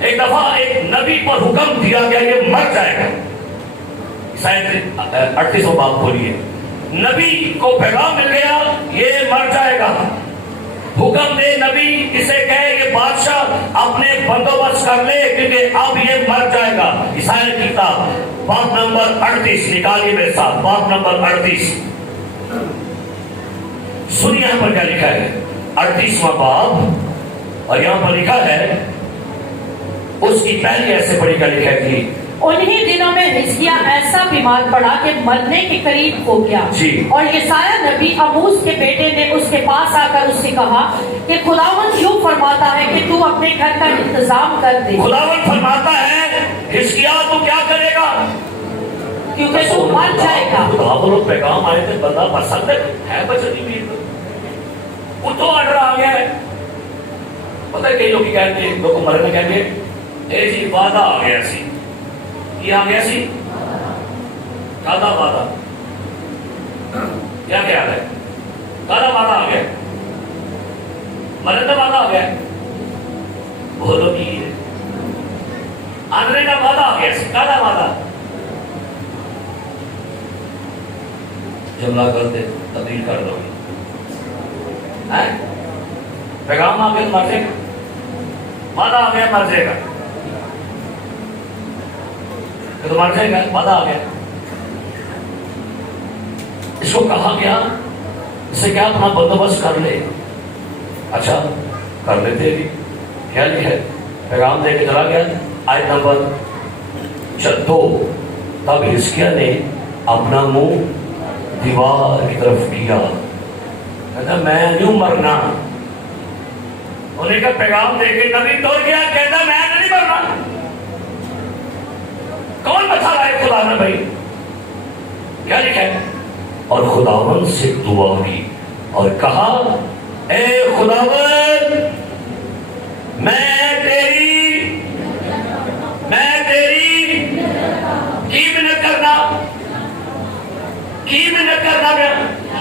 ایک دفعہ ایک نبی پر حکم دیا گیا یہ مر جائے گا 38 باب کھولیے نبی کو پیغام مل گیا یہ مر جائے گا حکم دے نبی اسے کہے یہ بادشاہ اپنے بندوبست کر لے کیونکہ اب یہ مر جائے گا عیسائی کی کتاب باب نمبر 38 نکالیے میرے ساتھ باب نمبر 38 سنیے یہاں پر کیا لکھا ہے 38واں باب اور یہاں پر لکھا ہے اس کی پہلی ایسے پڑھی کیا لکھا ہے انہی دنوں میں حزقیاہ ایسا بیمار پڑا کہ مرنے کے قریب ہو گیا اور یسایہ نبی اموز کے بیٹے نے اس کے پاس آ کر اس سے کہا کہ خداوند یوں فرماتا ہے کہ تو اپنے گھر کا انتظام کر دے خداوند فرماتا ہے حزقیاہ تو کیا کرے گا کیونکہ تو مر جائے گا خداوند پیغام آئے تھے بندہ پسند ہے بچنی بھی وہ تو آرڈر آ گیا ہے پتہ ہے کئی لوگ کہتے ہیں لوگ مرنے کہتے ہیں اے جی وعدہ آ گیا سی یہ آ گیا سی کادا وعدہ کیا خیال ہے کادا وعدہ آ گیا مرنے کا وعدہ آ گیا بولو کی ہے آنے کا وعدہ آ گیا سی کادا وعدہ جملہ کر دے تبدیل کر دو پیغام آ گیا مر جائے گا وعدہ آ گیا مر جائے گا تو مر جائے گا وعدہ آ گیا اس کو کہا گیا اسے کیا اپنا بندوبست کر لے اچھا کر لیتے بھی کیا لکھے پیغام دے کے چلا گیا آیت نمبر 2 تب حزقیاہ نے اپنا منہ دیوار کی طرف کیا کہتا میں نہیں مرنا انہیں کا پیغام دے کے نبی توڑ گیا کہتا میں نہیں مرنا کون بتا رہا ہے خدا نے بھائی کیا لکھا ہے اور خداوند سے دعا کی اور کہا اے خداوند میں تیری کی منت کرنا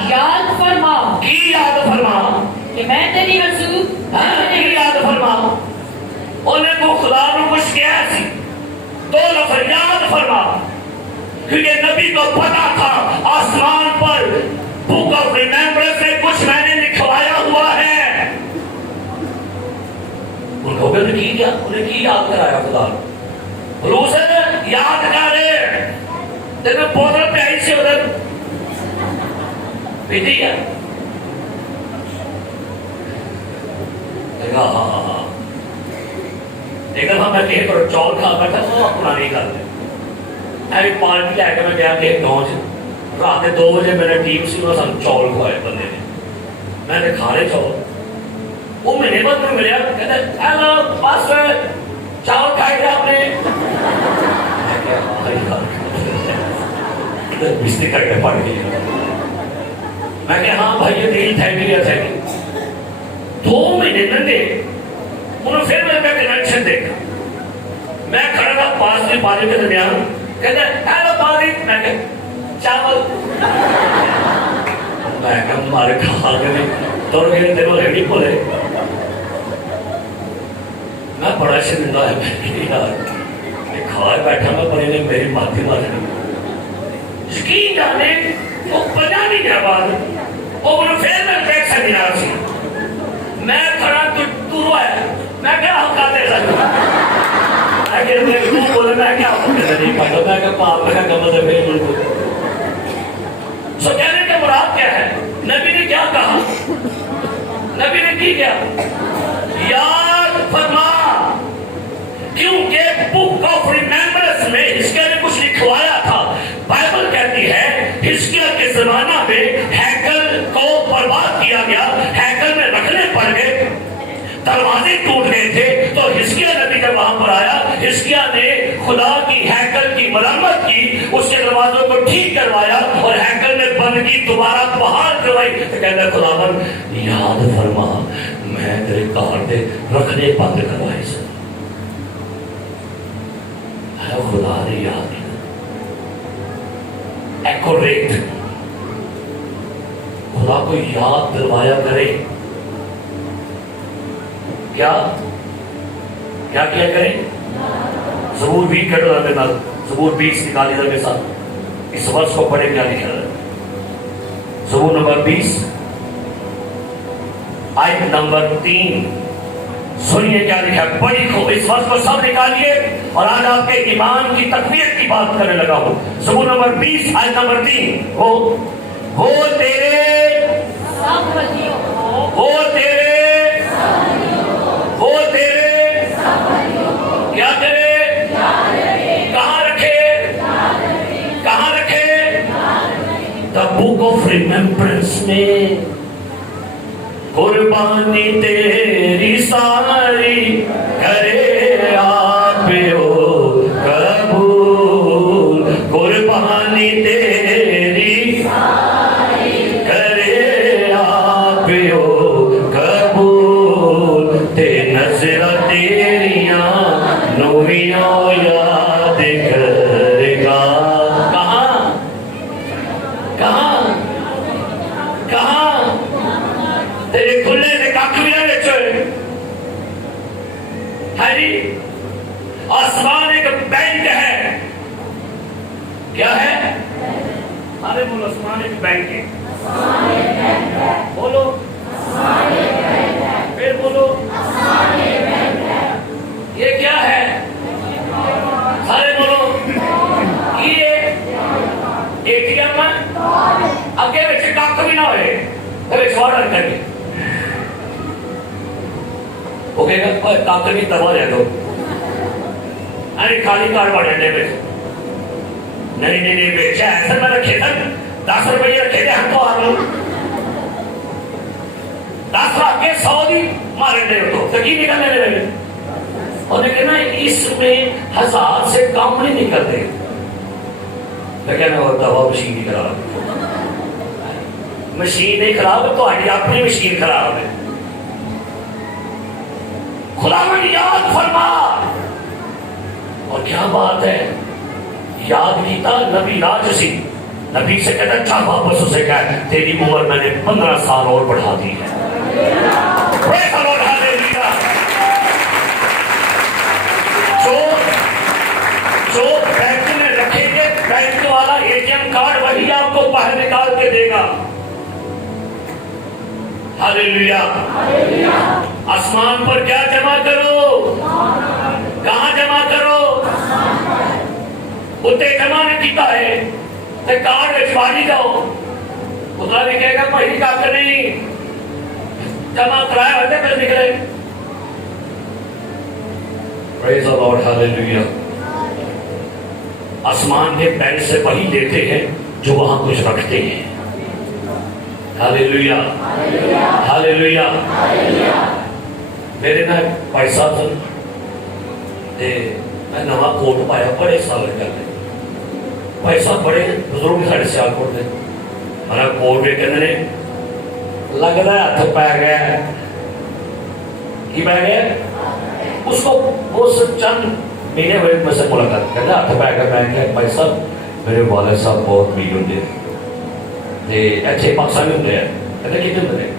یاد فرما کی یاد فرما کہ میں تیری حضور یاد فرما انہیں کو خدا نے کچھ کیا سی 2 لفظ یاد فرما کیونکہ نبی کو پتا تھا آسمان پر بک آف ریممبرنس میں کچھ میں نے لکھوایا ہوا ہے ان کو بھی کی کیا انہیں کی یاد کرایا خدا روسے یاد کرے تیرے بوتل پہ آئی سے ادھر پیتی ہے ایک دفعہ میں کہیں پر چول کھا بیٹھا وہ اپنا نہیں کرتے ایک پارٹی لے کے میں گیا کہ گاؤں سے رات 2 بجے میرے ٹیم سے انہوں نے چول کھوائے بندے نے میں نے کھا رہے چول وہ مہینے بعد میں ملیا کہتے ہیلو پاسٹر چاول کھائے گیا آپ نے مستی کر کے پڑ گئی میں کہ ہاں بھائی یہ دل تھے 2 مہینے ننگے انہوں پھر میں کنیکشن دیکھا میں کھڑا تھا پاس میں پانی کے درمیان کہتے ہیلو پانی میں کہ چاول میں کہ ہمارے کھا کے نہیں توڑ کے تیرے ریڈی کھولے میں بڑا شرمندہ ہے میں یار کھائے بیٹھا میں پر انہیں میری ماتھی مارنی یقین جانے وہ 50 نہیں گیا بعد وہ انہوں پھر میں ٹیکس سے دیا سی میں کھڑا تو ہے میں کیا ہم کھاتے سکتا اگر میں تو بولے میں کیا ہم نہیں کھاتا میں کہا پاپ میں کہا مدر بھائی ملک سو کہنے کے مراد کیا ہے نبی نے کیا کہا نبی نے کی کیا یاد فرما کیونکہ بک آف ریممبرنس میں حزقیاہ نے کچھ لکھوایا تھا بائبل کہتی ہے حزقیاہ کے زمانہ میں ہیکل کو برباد کیا گیا ہیکل میں رکھنے حزقیہ نے خدا کی ہیکل کی مرمت کی، اس کے دروازوں کو ٹھیک کروایا اور ہیکل میں بندگی دوبارہ بحال کروائی، تو کہتا ہے خداوند یاد فرما میں تیرے کار دے رکھنے بند کروائے سے خدا نے یاد کیا ایکوریٹ خدا کو یاد دلوایا کرے کیا کیا کیا کریں؟ زبور 20 کر رہا ہے، زبور 20 نکالی میرے ساتھ، اس ورس کو پڑھے کیا لکھا ہے؟ زبور نمبر 20 آیت نمبر 3 سنیے کیا لکھا ہے، بڑی خوب اس ورس کو سب نکالیے اور آج آپ کے ایمان کی تقویت کی بات کرنے لگا ہوں۔ زبور نمبر 20 آیت نمبر 3 وہ تیرے کیا کرے، کہاں رکھے the book of remembrance میں قربانی تیری ساری کرے آپ ہو قبول، قربانی تیری کرے آپ ہو قبول، تے نظر تیریاں نویاں یاد کرے گا۔ کہاں تیرے کھلے سے کاکھ بھی نہ بچے ہے جی، آسمان ایک بینک ہے، کیا ہے؟ سارے بولو آسمان ایک بینک ہے، بولو پھر بولو یہ کیا ہے؟ سارے بولو یہ اے ٹی ایم ہے، اگے بچے کاکھ بھی نہ ہوئے آرڈر کر کے وہ کہے گا کاکھ نہیں تباہ رہ دو، ارے خالی کارڈ بڑھے دے بچے نہیں بیچا ایسا میں رکھے تھا 10 روپئے رکھے تھے ہم تو آ لو 10 لاکھ کے 100 دی مارے دے تو تکی نکلنے لگے اور لیکن اس میں 1000 سے کم نہیں نکلتے، لیکن وہ دوا مشین ہی خراب ہے، مشین نہیں خراب ہے تو اپنی مشین خراب ہے۔ خدا من یاد فرما، اور کیا بات ہے یاد کیتا نبی راج سی، نبی سے کہتا چاہ واپس اسے کہا تیری عمر میں نے 15 سال اور بڑھا دی ہے۔ جو بینک میں رکھیں گے بینک والا اے ٹی ایم کارڈ وہی آپ کو باہر نکال کے دے گا۔ ہاللیلویا۔ آسمان پر کیا جمع کرو، کہاں جمع کرو، اتنے جمع نہیں کیتا ہے تے کارڈ اچھوانی جاؤ، خدا بھی کہے گا بھائی کاکھ نہیں جمع کرایا ہوتے پھر نکلے۔ پریز دی لارڈ، ہاللیلویا۔ آسمان کے بینک سے وہی لیتے ہیں جو وہاں کچھ رکھتے ہیں۔ ہاللیلویا، ہاللیلویا۔ میرے نا بھائی صاحب سن میں نواں کوٹ پایا بڑے سال کرنے، بھائی صاحب بڑے بزرگ ساڑھے سیال کوٹ دے ہمارا کوٹ کے کہنے لگ رہا ہے ہاتھ پہ گیا کی پہ گیا اس کو وہ چند مہینے ہوئے میں سے ملاقات کہنا ہاتھ پہ گیا، میں کہا بھائی صاحب میرے والد صاحب بہت میر ہوتے ایسے پاکستانی ہوتے ہیں، کہتے کتنے ہوتے ہیں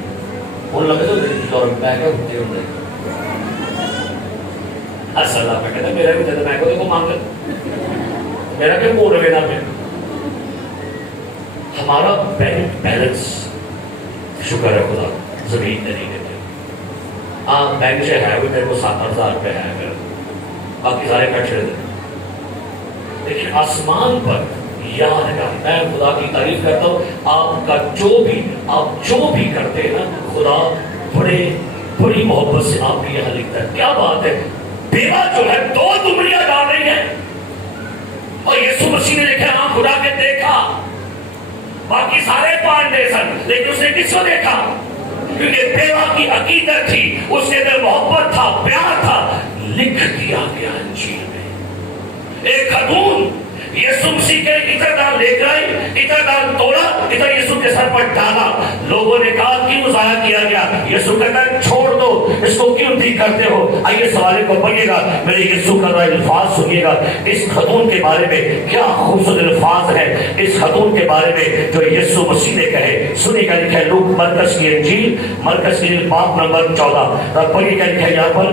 ان لگے تو یورپ پہ گیا ہوتے ہوتے اصل آپ کہتے ہیں میرا بھی دیتا میں کو دیکھو مانگ میرا کیوں بول رہے نا پہ ہمارا بینک بیلنس شکر ہے خدا زمین نہیں دیتے، ہاں بینک سے ہے وہ میرے کو 7,000 روپے ہے میرا، باقی سارے کٹ چھڑے دے، لیکن آسمان پر یاد کر میں خدا کی تعریف کرتا ہوں آپ کا جو بھی کرتے ہیں نا خدا بڑی محبت سے آپ کی یہاں لکھتا ہے۔ کیا بات ہے، بیوہ جو ہے 2 دمڑیاں ڈال رہی ہیں اور یسوع مسیح نے لکھا ہاں خدا کے دیکھا، باقی سارے پانڈے سن لیکن اس نے کس کو دیکھا؟ کیونکہ بیوہ کی عقیدت تھی، اس کے اندر محبت تھا، پیار تھا، لکھ دیا گیا انجیل میں۔ ایک خاتون یسوع مسیح کے عطر دار لے کر آئی، عطر دار توڑا، عطر یسوع کے سر پر ڈالا۔ لوگوں نے کہا کیوں ضائع کیا گیا؟ یسوع کہتا ہے چھوڑ دو، اس کو کیوں ٹھیک کرتے ہو؟ آئیے سوالے کو پڑھیے گا، میرے یسوع کا الفاظ سنیے گا۔ اس خاتون کے بارے میں کیا خوبصورت الفاظ ہے اس خاتون کے بارے میں جو یسوع مسیح نے کہے۔ سنیے گا، لکھا ہے لوک مرکز کی انجیل، مرکز کی انجیل باب نمبر 14، پڑھیے گا، لکھا ہے یہاں پر،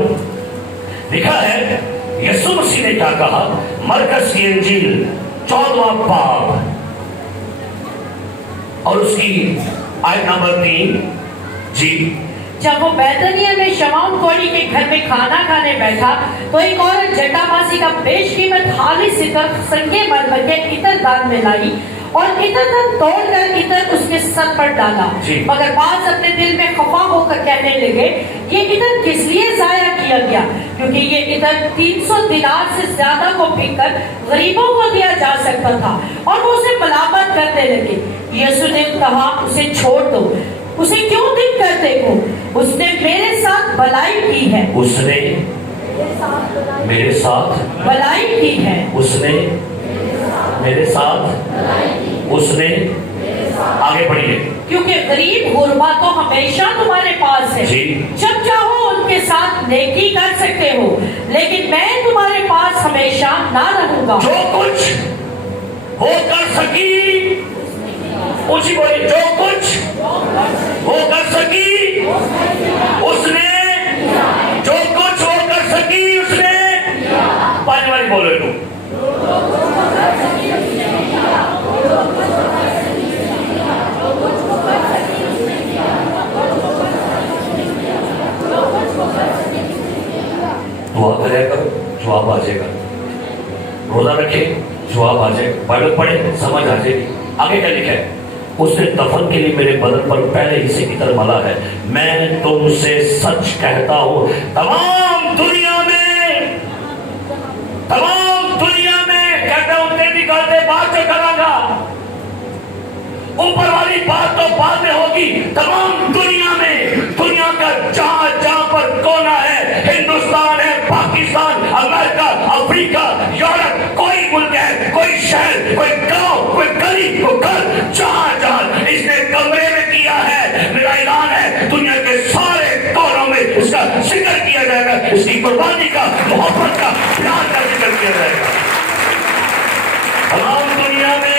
لکھا ہے یسوع مسیح نے کیا کہا؟ مرکز کی انجیل 14واں باب اور اس کی آیت نمبر 3۔ جی، جب وہ بیتنیہ میں شمعون کوڑی کے گھر میں کھانا کھانے بیٹھا تو ایک عورت جٹا ماسی کا بیش قیمت خالص عطر سنگے مرمر کے عطر دان میں لائی اور عطر دان توڑ کر عطر اس کے سر پر ڈالا۔ مگر بعض اپنے دل میں خفا ہو کر کہنے لگے یہ عطر کس لیے ضائع کیا گیا، کیونکہ یہ عطر 300 دینار سے زیادہ کو بک کر غریبوں کو دیا جا سکتا تھا، اور وہ اسے ملامت کرنے لگے۔ یسوع نے کہا اسے چھوڑ دو، اسے کیوں دکھ کرتے ہو؟ اس نے میرے ساتھ بھلائی کی ہے، اس نے میرے ساتھ بھلائی کی ہے، اس نے میرے ساتھ، اس نے آگے بڑھیے، کیونکہ غریب غربا تو ہمیشہ تمہارے پاس ہے، جب چاہو ان کے ساتھ نیکی کر سکتے ہو، لیکن میں تمہارے پاس ہمیشہ نہ رہوں گا۔ جو کچھ وہ کر سکی، اونچی بولی، جو کچھ وہ کر سکی اس نے، جو کچھ وہ کر سکی اس نے، پانی والی بولے لو، دعا کرے کرو، جواب آ جائے گا، روزہ رکھے، جواب آ جائے گا، بائبل پڑھے، سمجھ آ جائے گی۔ آگے کیا لکھا ہے؟ اس نے دفن کے لیے میرے بدن پر پہلے ہی سے عطر ملا ہے۔ میں تم سے سچ کہتا ہوں تمام دنیا میں کہتا ہوں تیری باتیں بعد میں کروں گا، اوپر والی بات تو بعد میں ہوگی۔ تمام دنیا میں، دنیا کا جہاں جہاں پر کونا ہے، ہندوستان ہے، پاکستان، امریکہ، افریقہ، یورپ، کوئی ملک ہے، کوئی شہر، کوئی گاؤں، کوئی گلی، کوئی گھر، جہاں جہاں اس نے کمرے میں کیا ہے، میرا اعلان ہے دنیا کے سارے کونوں میں اس کا ذکر کیا جائے گا، اس کی قربانی کا، محبت کا، پیار کا ذکر کیا جائے گا تمام دنیا میں۔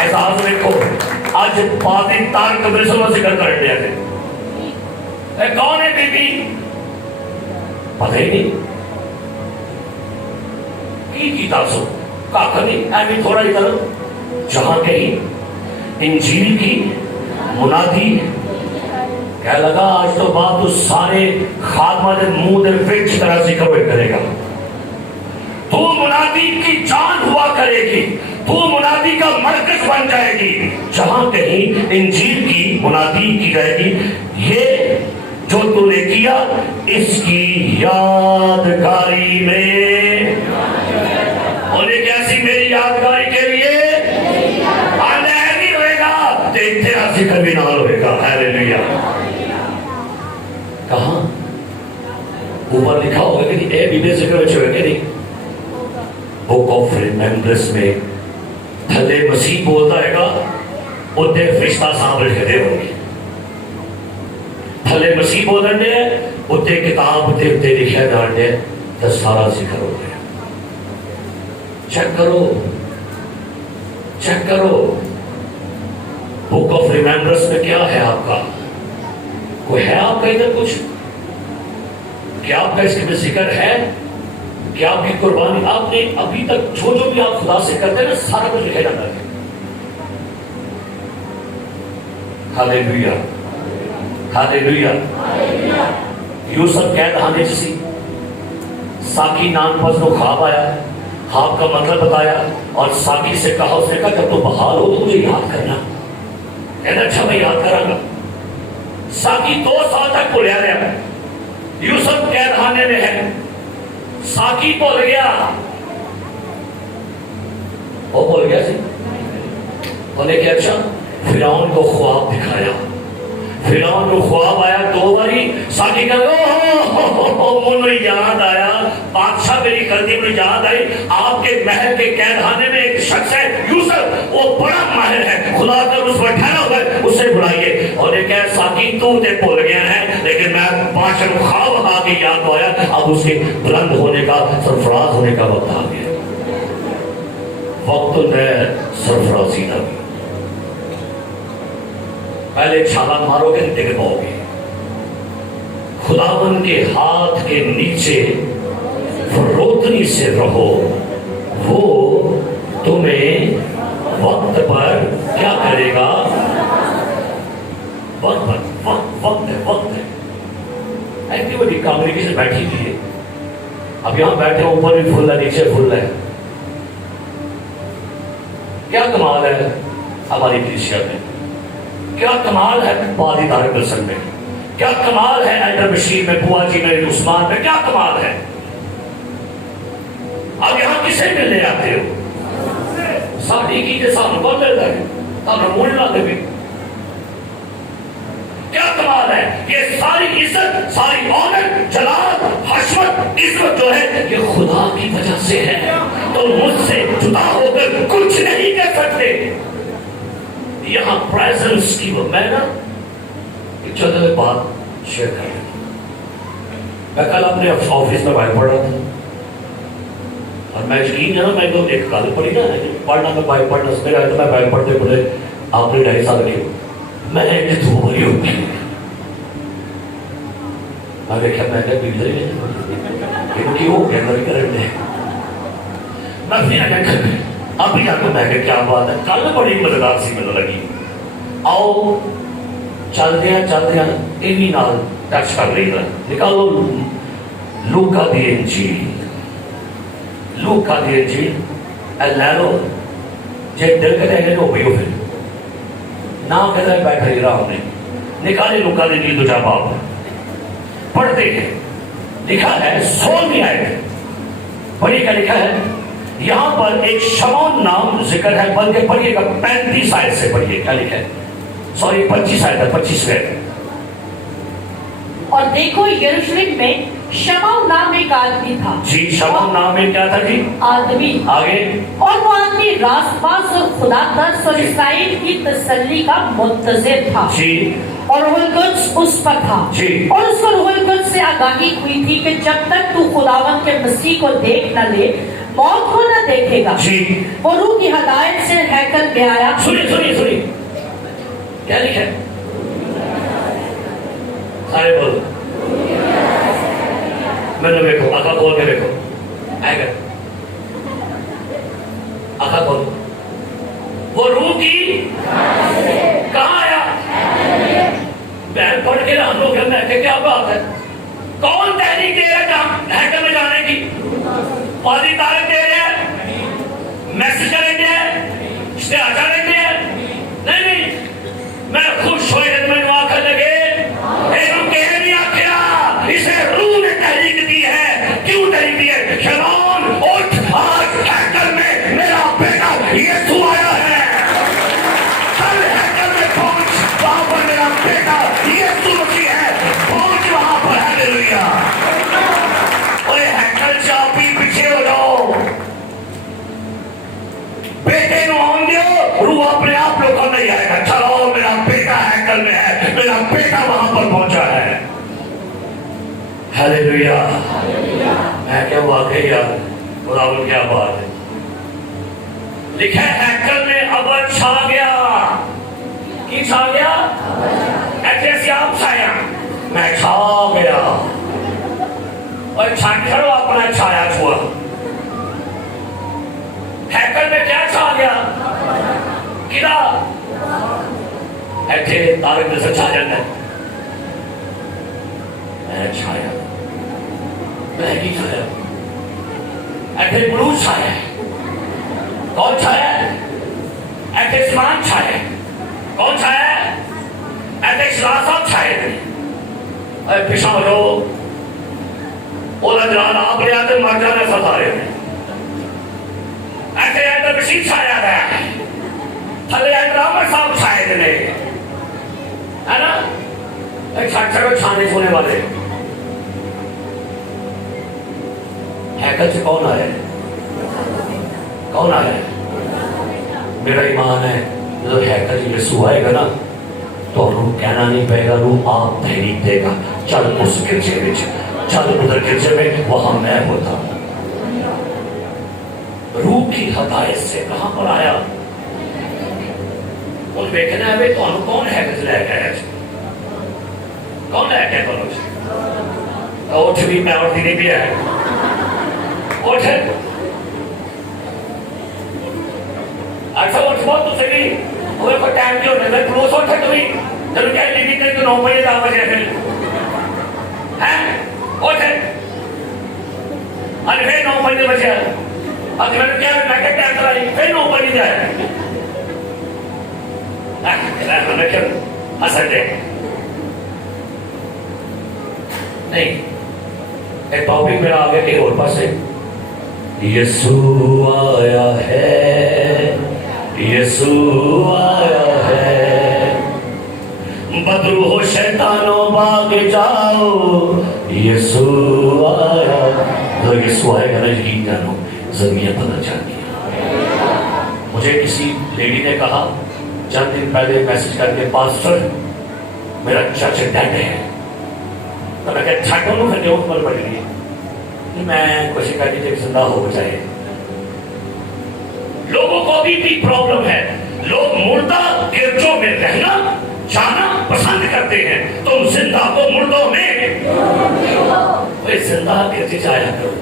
احساس دیکھو، آج پادری تار کمرے سے وہ ذکر کر دیا تھے، کون ہے بی بی پتہ ہی نہیں کی تاسو کاکا نہیں، ایمی تھوڑا ہی طرف جہاں کہیں انجیل کی منادی کہہ لگا آج تو بات تو سارے خاتمہ دے منہ دے وچ طرح ذکر ہوئے کرے گا، تو منادی کی جان ہوا کرے گی، تو منادی کا مرکز بن جائے گی، جہاں کہیں انجیل کی منادی کی جائے گی۔ یہ جو تو نے کیا اس کی یادگاری میں، انہیں کیسی میری یادگاری کے لیے آنے نہیں ہوئے گا، دیکھتے ہیں ذکر بھی نہ ہوئے گا۔ ہیلیلویا۔ کہاں اوپر لکھا ہوگا کہ نہیں، اے بی بی ذکر بچے ہوئے کہ نہیں، بک آف ریمیمبرنس میں تھلے مسیح بولتا ہے گا، اتنے فرشتہ صاحب لکھتے ہوں گے، تھلے مسیح بولن دے اتنے کتاب دے اتنے لکھے جان دے، تو سارا ذکر ہو گیا۔ چیک کرو، چیک کرو بک آف ریمیمبرنس میں کیا ہے آپ کا، کوئی ہے آپ کا ادھر کچھ، کیا آپ کا اس میں ذکر ہے، کیا آپ کی قربانی، آپ نے ابھی تک جو جو بھی آپ خدا سے کرتے ہیں سارا کچھ لکھا جاتا ہے۔ ہاللیلویا، ہاللیلویا۔ یوسف قید خانے سی، ساکی نام پس کو خواب آیا، خواب کا مطلب بتایا اور ساکی سے کہا، اس نے کہا جب تو بحال ہو تو مجھے یاد کرنا، کہنا اچھا میں یاد کروں گا۔ ساکی 2 سال تک بھولیا رہا، یوسف قید خانے میں ہے، ساکی بھول گیا، وہ بھول گیا سی، انہیں کہ اچھا فرعون کو خواب دکھایا، فرعون کو خواب آیا 2 باری، ساکی کہا مجھے یاد آیا بادشاہ میری غلطی مجھے یاد آئی آپ کے محل کے قید خانے میں ایک شخص ہے یوسف وہ بڑا ماہر ہے خدا کا اس پر ٹھہرا ہوا ہے اسے بلائیے اور یہ کہ ساکی تو تے بھول گیا ہے لیکن میں بادشاہ کو خواب آ کے یاد آیا اب اس کے بلند ہونے کا سرفراز ہونے کا وقت آ گیا وقت تو ہے سرفرازی کا بھی پہلے چھالا مارو گے ڈگ پاؤ گے خداوند کے ہاتھ کے نیچے فروتنی سے رہو وہ تمہیں وقت پر کیا کرے گا وقت ہے ایسی بڑی کانگریگیشن بیٹھی ہوئی ہے اب یہاں بیٹھے اوپر بھی پھول ہے نیچے پھول ہے کیا کمال ہے ہماری کلیسیا میں کیا کمال ہے پادری طارق ملسن میں کیا کمال ہے ایڈر بشیر میں بوا جی میں عثمان میں کیا کمال ہے اب یہاں کسے ملنے آتے ہو ساڑھی کی کے سامنے کون مل رہے ہیں مول لاتے بھی کیا کمال ہے یہ ساری عزت ساری عونت جلال حشمت عزت جو ہے یہ خدا کی وجہ سے ہے تو مجھ سے جدا ہو کر کچھ نہیں کر سکتے یہاں پریزنس کی وہ میں نا ایک جگہ بات شیئر کر رہی میں کل اپنے آفس میں بائک پڑھ رہا تھا اور میں یقین ہے نا میں تو ایک کال پڑھی نا پڑھنا میں بائک پڑھنا میرا ہے تو میں بائک پڑھتے پڑھے آپ نے 2.5 سال کی میں نے دھو بھری ہوتی میں دیکھا میں نے پیڑ رہی ہے کیوں ہو گیا نوی کرنے میں پھر ابھی جا کے میں کہ کیا بات ہے کل بڑی مزیدار سی مجھے لگی آؤ چل دیا انہی نال ٹچ کر رہی تھا نکالو لوکا دی انجیل اے لے لو جے دل کہتے ہیں وہ بھی ہو پھر نہ کہتا ہے بیٹھ رہی رہا نہیں نکالے لوکا دی انجیل 2 باب پڑھتے ہیں لکھا ہے 16 آیت پڑھیے کیا لکھا ہے یہاں پر ایک شمعون نام ذکر ہے بلکہ پڑھیے گا 35 آیت سے پڑھیے کیا لکھا ہے 25 آیت ہے 25 آیت اور دیکھو یروشلم میں شمعون نام ایک آدمی تھا جی شمعون نام ایک کیا تھا جی آدمی آگے اور وہ آدمی راست باز اور خدا ترس اور اسرائیل کی تسلی کا منتظر تھا جی اور روح القدس اس پر تھا جی اور اس کو روح القدس سے آگاہی ہوئی تھی کہ جب تک تو خداوند کے مسیح کو دیکھ نہ لے موت کو نہ دیکھے گا جی وہ روح کی ہدایت سے ہیکل میں آیا سنیے کیا لکھا ہے سارے بولو میں نے دیکھو آقا کھول کے دیکھو آئے گا آقا کھول وہ روح کی کہاں آیا بہن پڑھ کے ہم لوگ میں کہ کیا بات ہے کون تحریک دے رہا ہے ہیکل میں جانے کی پادری طارق دے رہے ہیں میسج کریں گے اشتہار کریں گے نہیں میں خوش ہوئے جب میں دعا کر لگے ایک کہہ نہیں آخیا اسے روح نے تحریک دی ہے کیوں تحریک دی ہے شمعون اٹھ آج ہیکل میں میرا بیٹا یسوع آیا ہے کل ہیکل میں پہنچ وہاں پر میرا بیٹا یسوع مسیح ہے پہنچ وہاں پر ہیلیلویا اور ہیکل سے آپ ہی پیچھے ہو جاؤ بیٹے نو آن دیو روح اپنے آپ لوگوں نہیں آئے گا چلو میرا بیٹا ہیکل میں ہے میرا بیٹا وہاں پر پہنچا ہے ہیلیلویا میں کیا واقعی خداوند کیا بات ہے لکھا ہے ہیکل میں ابر چھا گیا کی چھا گیا ایسے آپ چھایا میں چھا گیا اور چھٹ کرو اپنا چھایا چھوا ہیکل میں کیا چھا گیا کدا ایتھے طارق میں سے چھا جاتا ہے میں چھایا میں کی چھایا ایتھے بلوز چھایا ہے کون چھایا ہے ایتھے اسمان چھایا ہے کون چھایا ہے ایتھے اسلام صاحب چھائے تھے اے پیشہ ہو جو اولا جلال آپ لے آتے مر جانے ستارے میں ایسے ایڈر بشیر چھایا گیا ہے تھلے ایڈر عمر صاحب چھائے دنے ہے نا ایک چھٹ چھڑو چھانے چھونے والے ہیکل سے کون آیا ہے؟ کون آیا ہے؟ میرا ایمان ہے جو ہیکل یسوع آئے گا نا تو روح کہنا نہیں پائے گا، روح آپ تحریک دے گا، چل اس گرجے میں، چل ادھر گرجے میں، وہاں میں ہوتا ہوں۔ روح کی ہدایت سے کہاں پر آیا؟ ان دیکھنا ہے تو ہم کون ہے کہ لے گئے کون ہے کہ بولو اٹھ بھی میں اور دینی بھی ہے اٹھ اچھا اٹھ بہت تو صحیح وہ کوئی ٹائم نہیں ہونے میں کلوز اٹھ تمہیں چلو کیا لیکن نہیں تو 9 بجے 10 بجے پھر ہیں اٹھ ارے پھر 9 بجے بجے اب میں نے کیا میں کہ ٹائم کرائی پھر 9 بجے جائے اثر دے نہیں ایک ٹاپک میرا آگے ایک اور پاس ہے یسوع آیا ہے، یسوع آیا ہے، بدرو ہو شیطانوں بھاگ جاؤ، یسوع آیا۔ تو یسوع آئے گا نا یقین جانو زمین بدل جاتی ہے۔ مجھے کسی لیڈی نے کہا چند دن پہلے میسج کر کے پاسٹر میرا چرچ ڈیڈ ہے، تو میں کہا چھٹوں نو پھر نیوٹ پر پڑ گئی میں کوشش کر کے زندہ ہو جائے۔ لوگوں کو بھی پرابلم ہے، لوگ مردہ گرجوں میں رہنا جانا پسند کرتے ہیں، تم زندہ کو مردوں میں زندہ گرجے جایا کرو۔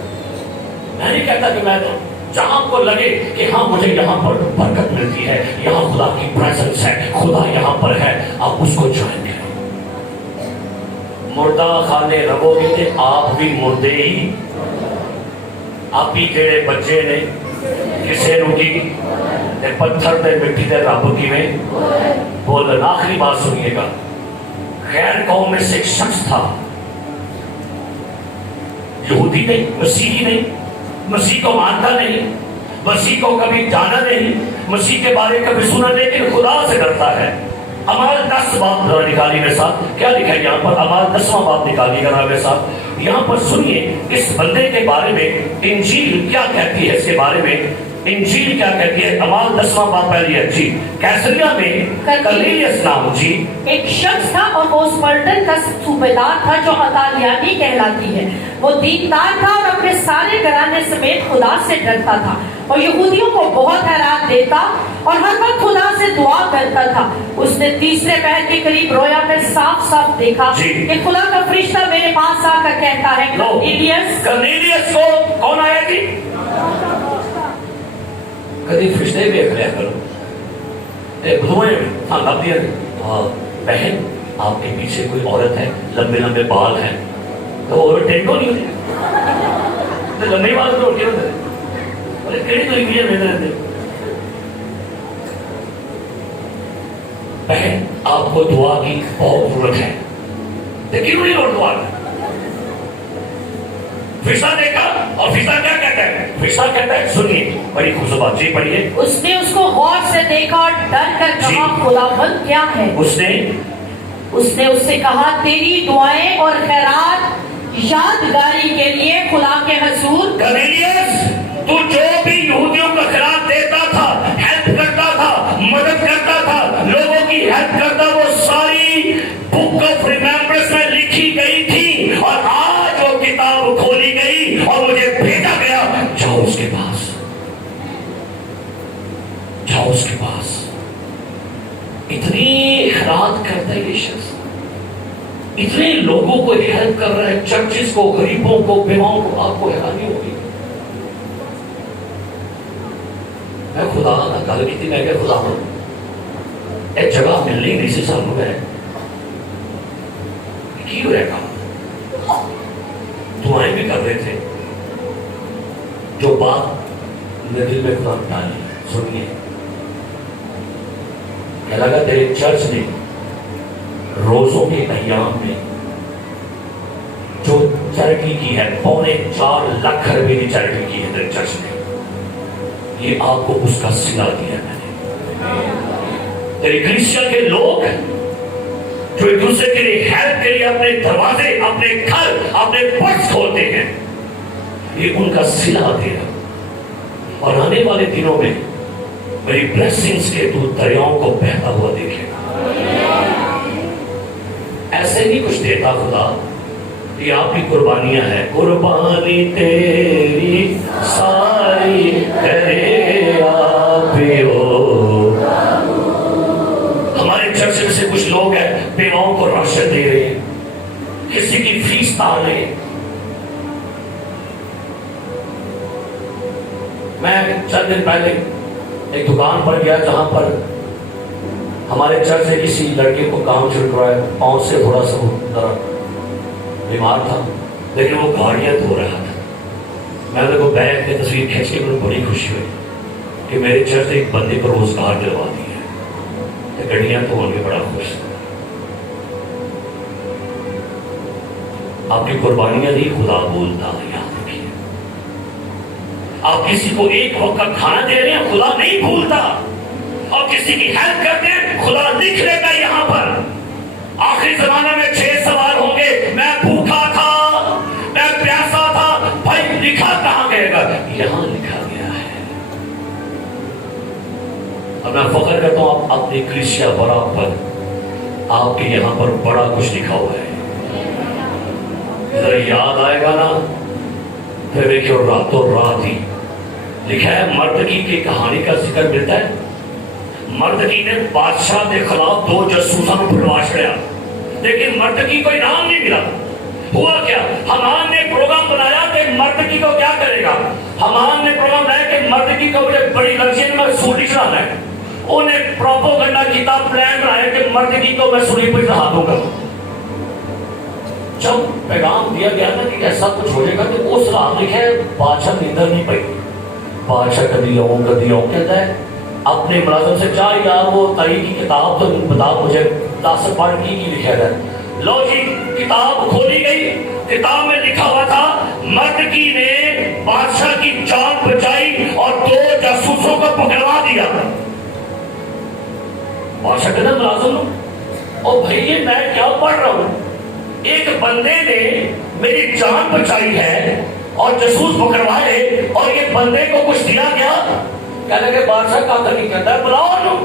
میں نہیں کہتا کہ میں تو جہاں کو لگے کہ ہاں مجھے یہاں پر برکت ملتی ہے، یہاں خدا کی پریزنس ہے، خدا یہاں پر ہے، آپ اس کو جوائن کریں۔ مردہ خانے رہو گے کہ آپ بھی مردے ہی، آپ بھی کیڑے بچے نے کسے روکی پتھر تے مٹی تے رب کی میں بولنا۔ آخری بات سنیے گا، غیر قوم میں سے ایک شخص تھا، یہودی نہیں، مسیحی نہیں، مسیح کو مانتا نہیں، مسیح کو کبھی جانا نہیں، مسیح کے بارے کبھی سنا، لیکن خدا سے ڈرتا ہے۔ اعمال 10 باب نکالی میرے ساتھ، کیا لکھا ہے یہاں پر؟ اعمال 10واں باب نکالی گا میرے ساتھ۔ یہاں پر سنیے اس بندے کے بارے میں انجیل کیا کہتی ہے، اس کے بارے میں انجیل کیا کہتی ہے۔ اعمال 10واں باب پہلی ہے جی، کیسریا میں کرنیلیس نام جی ایک شخص تھا اور وہ اس پلٹن کا صوبیدار تھا جو عطالیانی کہلاتی ہے۔ وہ دیندار تھا اور اپنے سارے گھرانے سمیت خدا سے ڈرتا تھا اور یہودیوں کو بہت حیران دیتا اور ہر وقت خدا سے دعا کرتا تھا۔ اس نے تیسرے پہر کے قریب رویا میں صاف صاف دیکھا کہ خدا کا فرشتہ میرے پاس آ کر کہتا ہے کرنیلیس کو کون آیا جی؟ کدی فرشتے بھی اکھلیا کرو بدوئے ہاں لب دیا بہن آپ کے پیچھے کوئی عورت ہے، لمبے لمبے بال ہیں، تو وہ ٹینٹو نہیں ہوتی لمبے بال تو اٹھے ہوتے بولے کہڑی تو انگلیاں میں رہتے۔ بہن آپ کو دعا کی بہت ضرورت ہے، لیکن نہیں اور دعا کی فرشتہ دیکھا اور فرشتہ کیا کہتا ہے؟ فرشتہ کہتا ہے سنیے بڑی خوبصورت جی پڑھیے۔ اس نے اس کو غور سے دیکھا اور ڈر کر کہا خداوند کیا ہے؟ اس نے اس سے کہا تیری دعائیں اور خیرات یادگاری کے لیے خدا کے حضور۔ کرنیلیس تو جو بھی یہودیوں کا خیرات دیتا تھا، ہیلپ کرتا تھا، مدد کرتا تھا، لوگوں کی ہیلپ کرتا، وہ ساری بک آف ریممبرنس میں لکھی گئی تھی اور آج وہ کتاب کھولی گئی اور مجھے بھیجا گیا جاؤ اس کے پاس، جاؤ اس کے پاس۔ اتنی خیرات کرتا ہے یہ شخص، اتنے لوگوں کو ہیلپ کر رہا ہے، چرچز کو، غریبوں کو، بیواؤں کو۔ آپ کو حیرانی ہوگی، میں خدا نہ گل کی تھی، میں کہ خدا ایک جگہ ملنی نہیں سی سانو ہے کی ہو رہا کام، دعائیں بھی کر رہے تھے، جو بات میرے دل میں خدا ڈالی سنیے۔ کہنے لگا تیرے چرچ نے روزوں کے ایام میں جو چیریٹی کی ہے 4.25 لاکھ روپے کی چیریٹی کی ہے تیرے چرچ نے، یہ آپ کو اس کا صلہ دیا میں نے۔ تیری کلیسیا کے لوگ جو ایک دوسرے کے لیے ہیلپ کے لیے اپنے دروازے، اپنے گھر، اپنے پرس کھولتے ہیں، یہ ان کا صلہ تیرا، اور آنے والے دنوں میں میری بلیسنگز کے تو دریاؤں کو بہتا ہوا دیکھے گا۔ ایسے نہیں کچھ دیتا خدا، یہ آپ کی قربانیاں ہیں۔ قربانی تیری ساری کرے آپ ہو۔ ہمارے چرچ میں سے کچھ لوگ ہیں بیواؤں کو راشن دے رہے ہیں، کسی کی فیس تار رہے ہیں۔ میں چند دن پہلے ایک دکان پر گیا جہاں پر ہمارے چرچ سے کسی لڑکے کو کام شروع کرایا، پاؤں سے تھوڑا سا ذرا بیمار تھا، لیکن وہ گاڑیاں دھو رہا تھا۔ میں نے کو بیگ میں تصویر کھینچ کے مجھے بڑی خوشی ہوئی کہ میرے چرچ ایک بندے کو روزگار دلوا دی ہے، گاڑیاں تو ان کے بڑا خوش تھا۔ آپ کی قربانیاں نہیں خدا بولتا، یاد رکھیے۔ آپ کسی کو ایک وقت کا کھانا دے رہے ہیں، خدا نہیں بھولتا۔ اور کسی کی ہیلپ کرتے ہیں، خدا لکھ لے گا یہاں پر۔ آخری زمانے میں 6 سوال ہوں گے، میں بھوکا تھا، میں پیاسا تھا، بھائی لکھا کہاں گئے گا؟ یہاں لکھا گیا ہے۔ اور میں فخر کرتا ہوں آپ اپنی کلیسیا برا پر، آپ کے یہاں پر بڑا کچھ لکھا ہوا ہے۔ ذرا یاد آئے گا نا، پھر دیکھو راتوں رات ہی لکھا ہے۔ مردکی کی کہانی کا ذکر ملتا ہے، مردکی نے بادشاہ کے خلاف 2 جاسوسوں کو بھڑوا چھڑیا، لیکن مردکی کو انعام نہیں ملا۔ ہوا کیا؟ حمان نے پروگرام بنایا کہ مردکی کو کیا کرے گا؟ حمان نے پروگرام بنایا کہ مردکی کو مجھے بڑی لگژری میں سولی چڑھانا ہے۔ انہیں پروپیگنڈا کیتا، پلان بنایا کہ مردکی کو میں سولی پہ چڑھا دوں گا۔ جب پیغام دیا گیا نا کہ ایسا کچھ ہو جائے گا، تو اس رات لکھے بادشاہ نیندر نہیں پئی۔ بادشاہ کدی آؤں کہتا ہے اپنے ملازم سے، جا یار وہ تاریخ کی کتاب تو بتا مجھے، 10 پڑھ کی لکھا ہے۔ لو جی کتاب کھولی گئی، کتاب میں لکھا ہوا تھا مردکی نے بادشاہ کی جان بچائی اور 2 جاسوسوں کو پکڑوا دیا۔ بادشاہ کہتا ملازم اور بھائی یہ میں کیا پڑھ رہا ہوں؟ ایک بندے نے میری جان بچائی ہے اور جاسوس پکڑوائے، اور یہ بندے کو کچھ دیا گیا؟ کہنے کہ بادشاہ کا نہیں کہتا ہے بلاؤ انہوں۔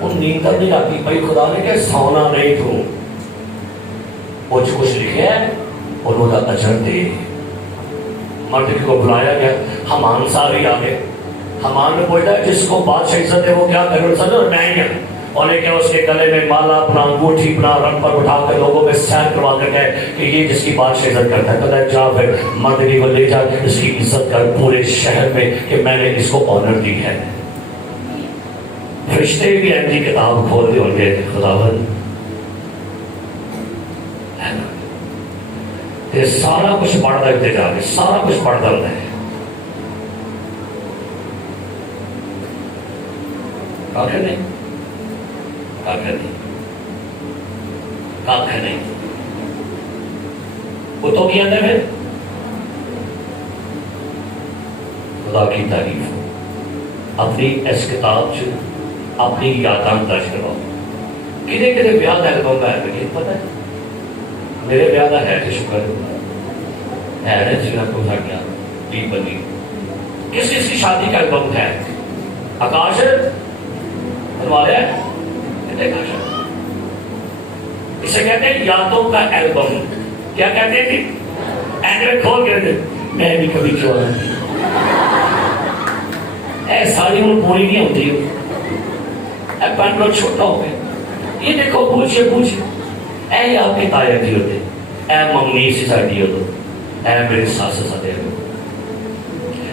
ان نیندر نہیں آتی بھائی، خدا نے کہ سونا نہیں تو کچھ لکھے ہے اور وہ اجر دے۔ مردکی کو بلایا گیا، حمان سارے آگے۔ حمان نے پوچھا جس کو بادشاہ عزت ہے وہ کیا کرے؟ اور میں ہی ہوں۔ اور لیکن اس کے گلے میں مالا اپنا انگوٹھی اپنا رنگ پر اٹھا کر لوگوں میں سین کروا کر کہے کہ یہ جس کی بادشاہ عزت کرتا ہے، کہتا ہے جا پھر مردکی کو لے جا، اس کی عزت کر پورے شہر میں کہ میں نے اس کو آنر دی ہے۔ فرشتے بھی ایسی کتاب کھول دے ہوں گے، خداوند یہ سارا کچھ پڑھتا ہے، جا کے سارا کچھ پڑھتا ہوتا ہے۔ آخر نہیں، آخر نہیں، آخر نہیں۔ وہ تو کیا تھا پھر خدا کی تعریف ہو۔ اپنی اس کتاب سے اپنی یاداں درج کرواؤ۔ کدے بیاہ کا البم ہے مجھے پتہ ہے، میرے بیاہ کا ہے کہ شکر ہے نا جنہیں کو گیا ٹیم بنی۔ کس کی شادی کا البم ہے؟ آکاش بنوایا ہے، اسے کہتے ہیں یادوں کا البم۔ کیا کہتے ہیں؟ اینڈرائڈ کھول کے میں بھی کبھی جوان اے ساری عمر پوری نہیں ہوتی، اے پینڈو چھوٹا ہو گیا۔ یہ دیکھو پوچھئے اے آپ کے تایا جی ہوتے، اے ممنی سی ساڑی ہوتے، اے میرے ساس ساتے ہوتے،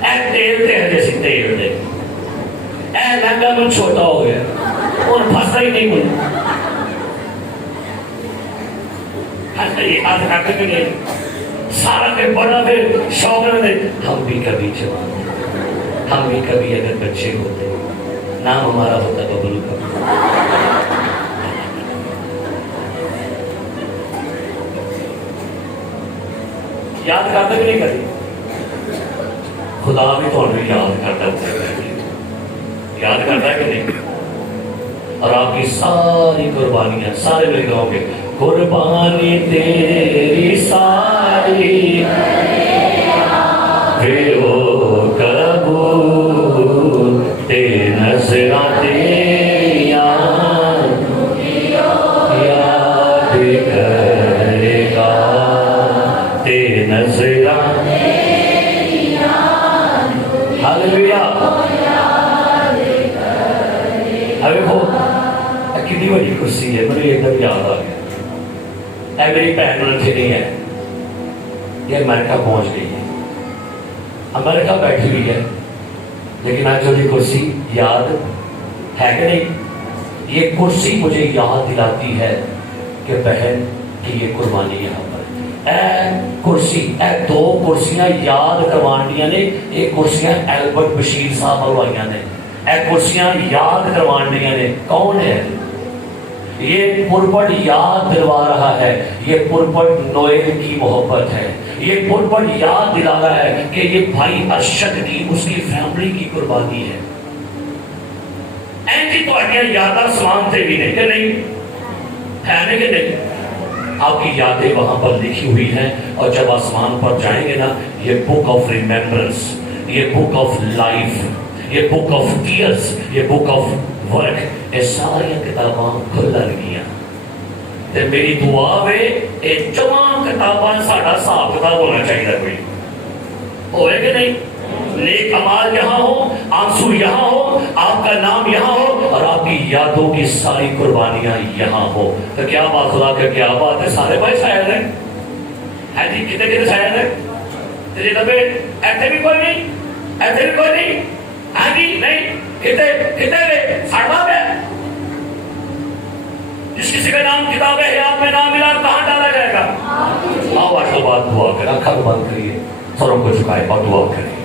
اے تیل دے جیسی تیل دے، اے لہنگا من چھوٹا ہو گیا اور پھنسا ہی نہیں مجھے۔ سارا کے بڑا پھر شوق نہ دے، ہم بھی کبھی جوان، ہم بھی کبھی اگر بچے ہوتے، نام ہمارا ہوتا ببلو کا۔ یاد کرتا کہ نہیں کری؟ خدا بھی تو ہمیں یاد کرتا ہے، یاد کرتا ہے کہ نہیں؟ اور آپ کی ساری قربانیاں، سارے لوگ گاؤں گے قربانی تیری ساری پھر وہ قبول تے نظرات یاد کرے گا تے نظرات ہاللویا. ابھی وہ کتنی بڑی کرسی ہے, مجھے ایک دم یاد آ گیا. اے میری بہن نہیں ہے, یہ امریکہ پہنچ گئی ہے, امریکہ بیٹھی ہوئی ہے, لیکن آج جو یہ کرسی یاد ہے کہ نہیں؟ یہ کرسی مجھے یاد دلاتی ہے کہ بہن کی یہ قربانی یہاں پر. اے کرسی, اے دو کرسیاں یاد کروانیاں نے, ایک کرسیاں البرٹ بشیر صاحب ہلوائیاں نے, اے کرسیاں یاد کروانیاں نے. کون ہے یہ؟ پرپٹ یاد دلوا رہا ہے, یہ پرپٹ نویل کی محبت ہے, یہ پرپٹ یاد دلا رہا ہے کہ یہ بھائی ارشد کی, اس کی فیملی کی قربانی ہے. ایسی تو یاد آسمان سے بھی نہیں کہ نہیں ہے کہ نہیں؟ آپ کی یادیں وہاں پر لکھی ہوئی ہیں, اور جب آسمان پر جائیں گے نا, یہ بک آف ریمیمبرنس, یہ بک آف لائف, یہ بک آف ٹیئرز, یہ بک آف ورک, یہ ساری کتاباں کھلن گیا. تے میری دعا ہے یہ جمع کتاباں ساڈا حساب کتاب ہونا چاہیے. کوئی ہوئے کہ نہیں؟ نیک اعمال یہاں ہو, آنسو یہاں ہو, آپ کا نام یہاں ہو, اور آپ کی یادوں کی ساری قربانیاں یہاں ہو. تو کیا بات, خدا کا کیا بات ہے. سارے بھائی شاید ہے جی, کتنے کتنے شاید ہے تیرے دبے ایسے بھی کوئی نہیں, ایسے بھی کوئی نہیں. ہاں جی نہیں, کتنے کتنے ساڑھا ہے. جس کسی کا نام کتاب حیات میں نام ملا, کہاں ڈالا جائے گا؟ آؤ آج تو بات دعا کریں, آنکھیں بند کریے, سروں کو جھکائے اور دعا کریں.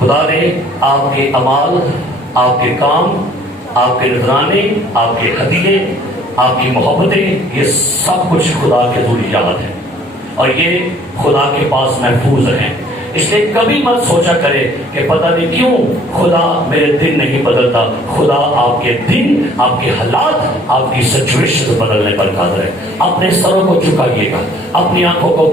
خدا نے آپ کے اعمال, آپ کے کام, آپ کے نذرانے, آپ کے ہدیے, آپ کی محبتیں, یہ سب کچھ خدا کے حضور یاد ہے, اور یہ خدا کے پاس محفوظ ہیں. اس لیے کبھی مت سوچا کرے کہ پتہ نہیں کیوں خدا میرے دن نہیں بدلتا. خدا آپ کے دن, آپ کے حالات, آپ کی سچویشن بدلنے پر قادر ہے. اپنے سروں کو جھکائیے گا, اپنی آنکھوں کو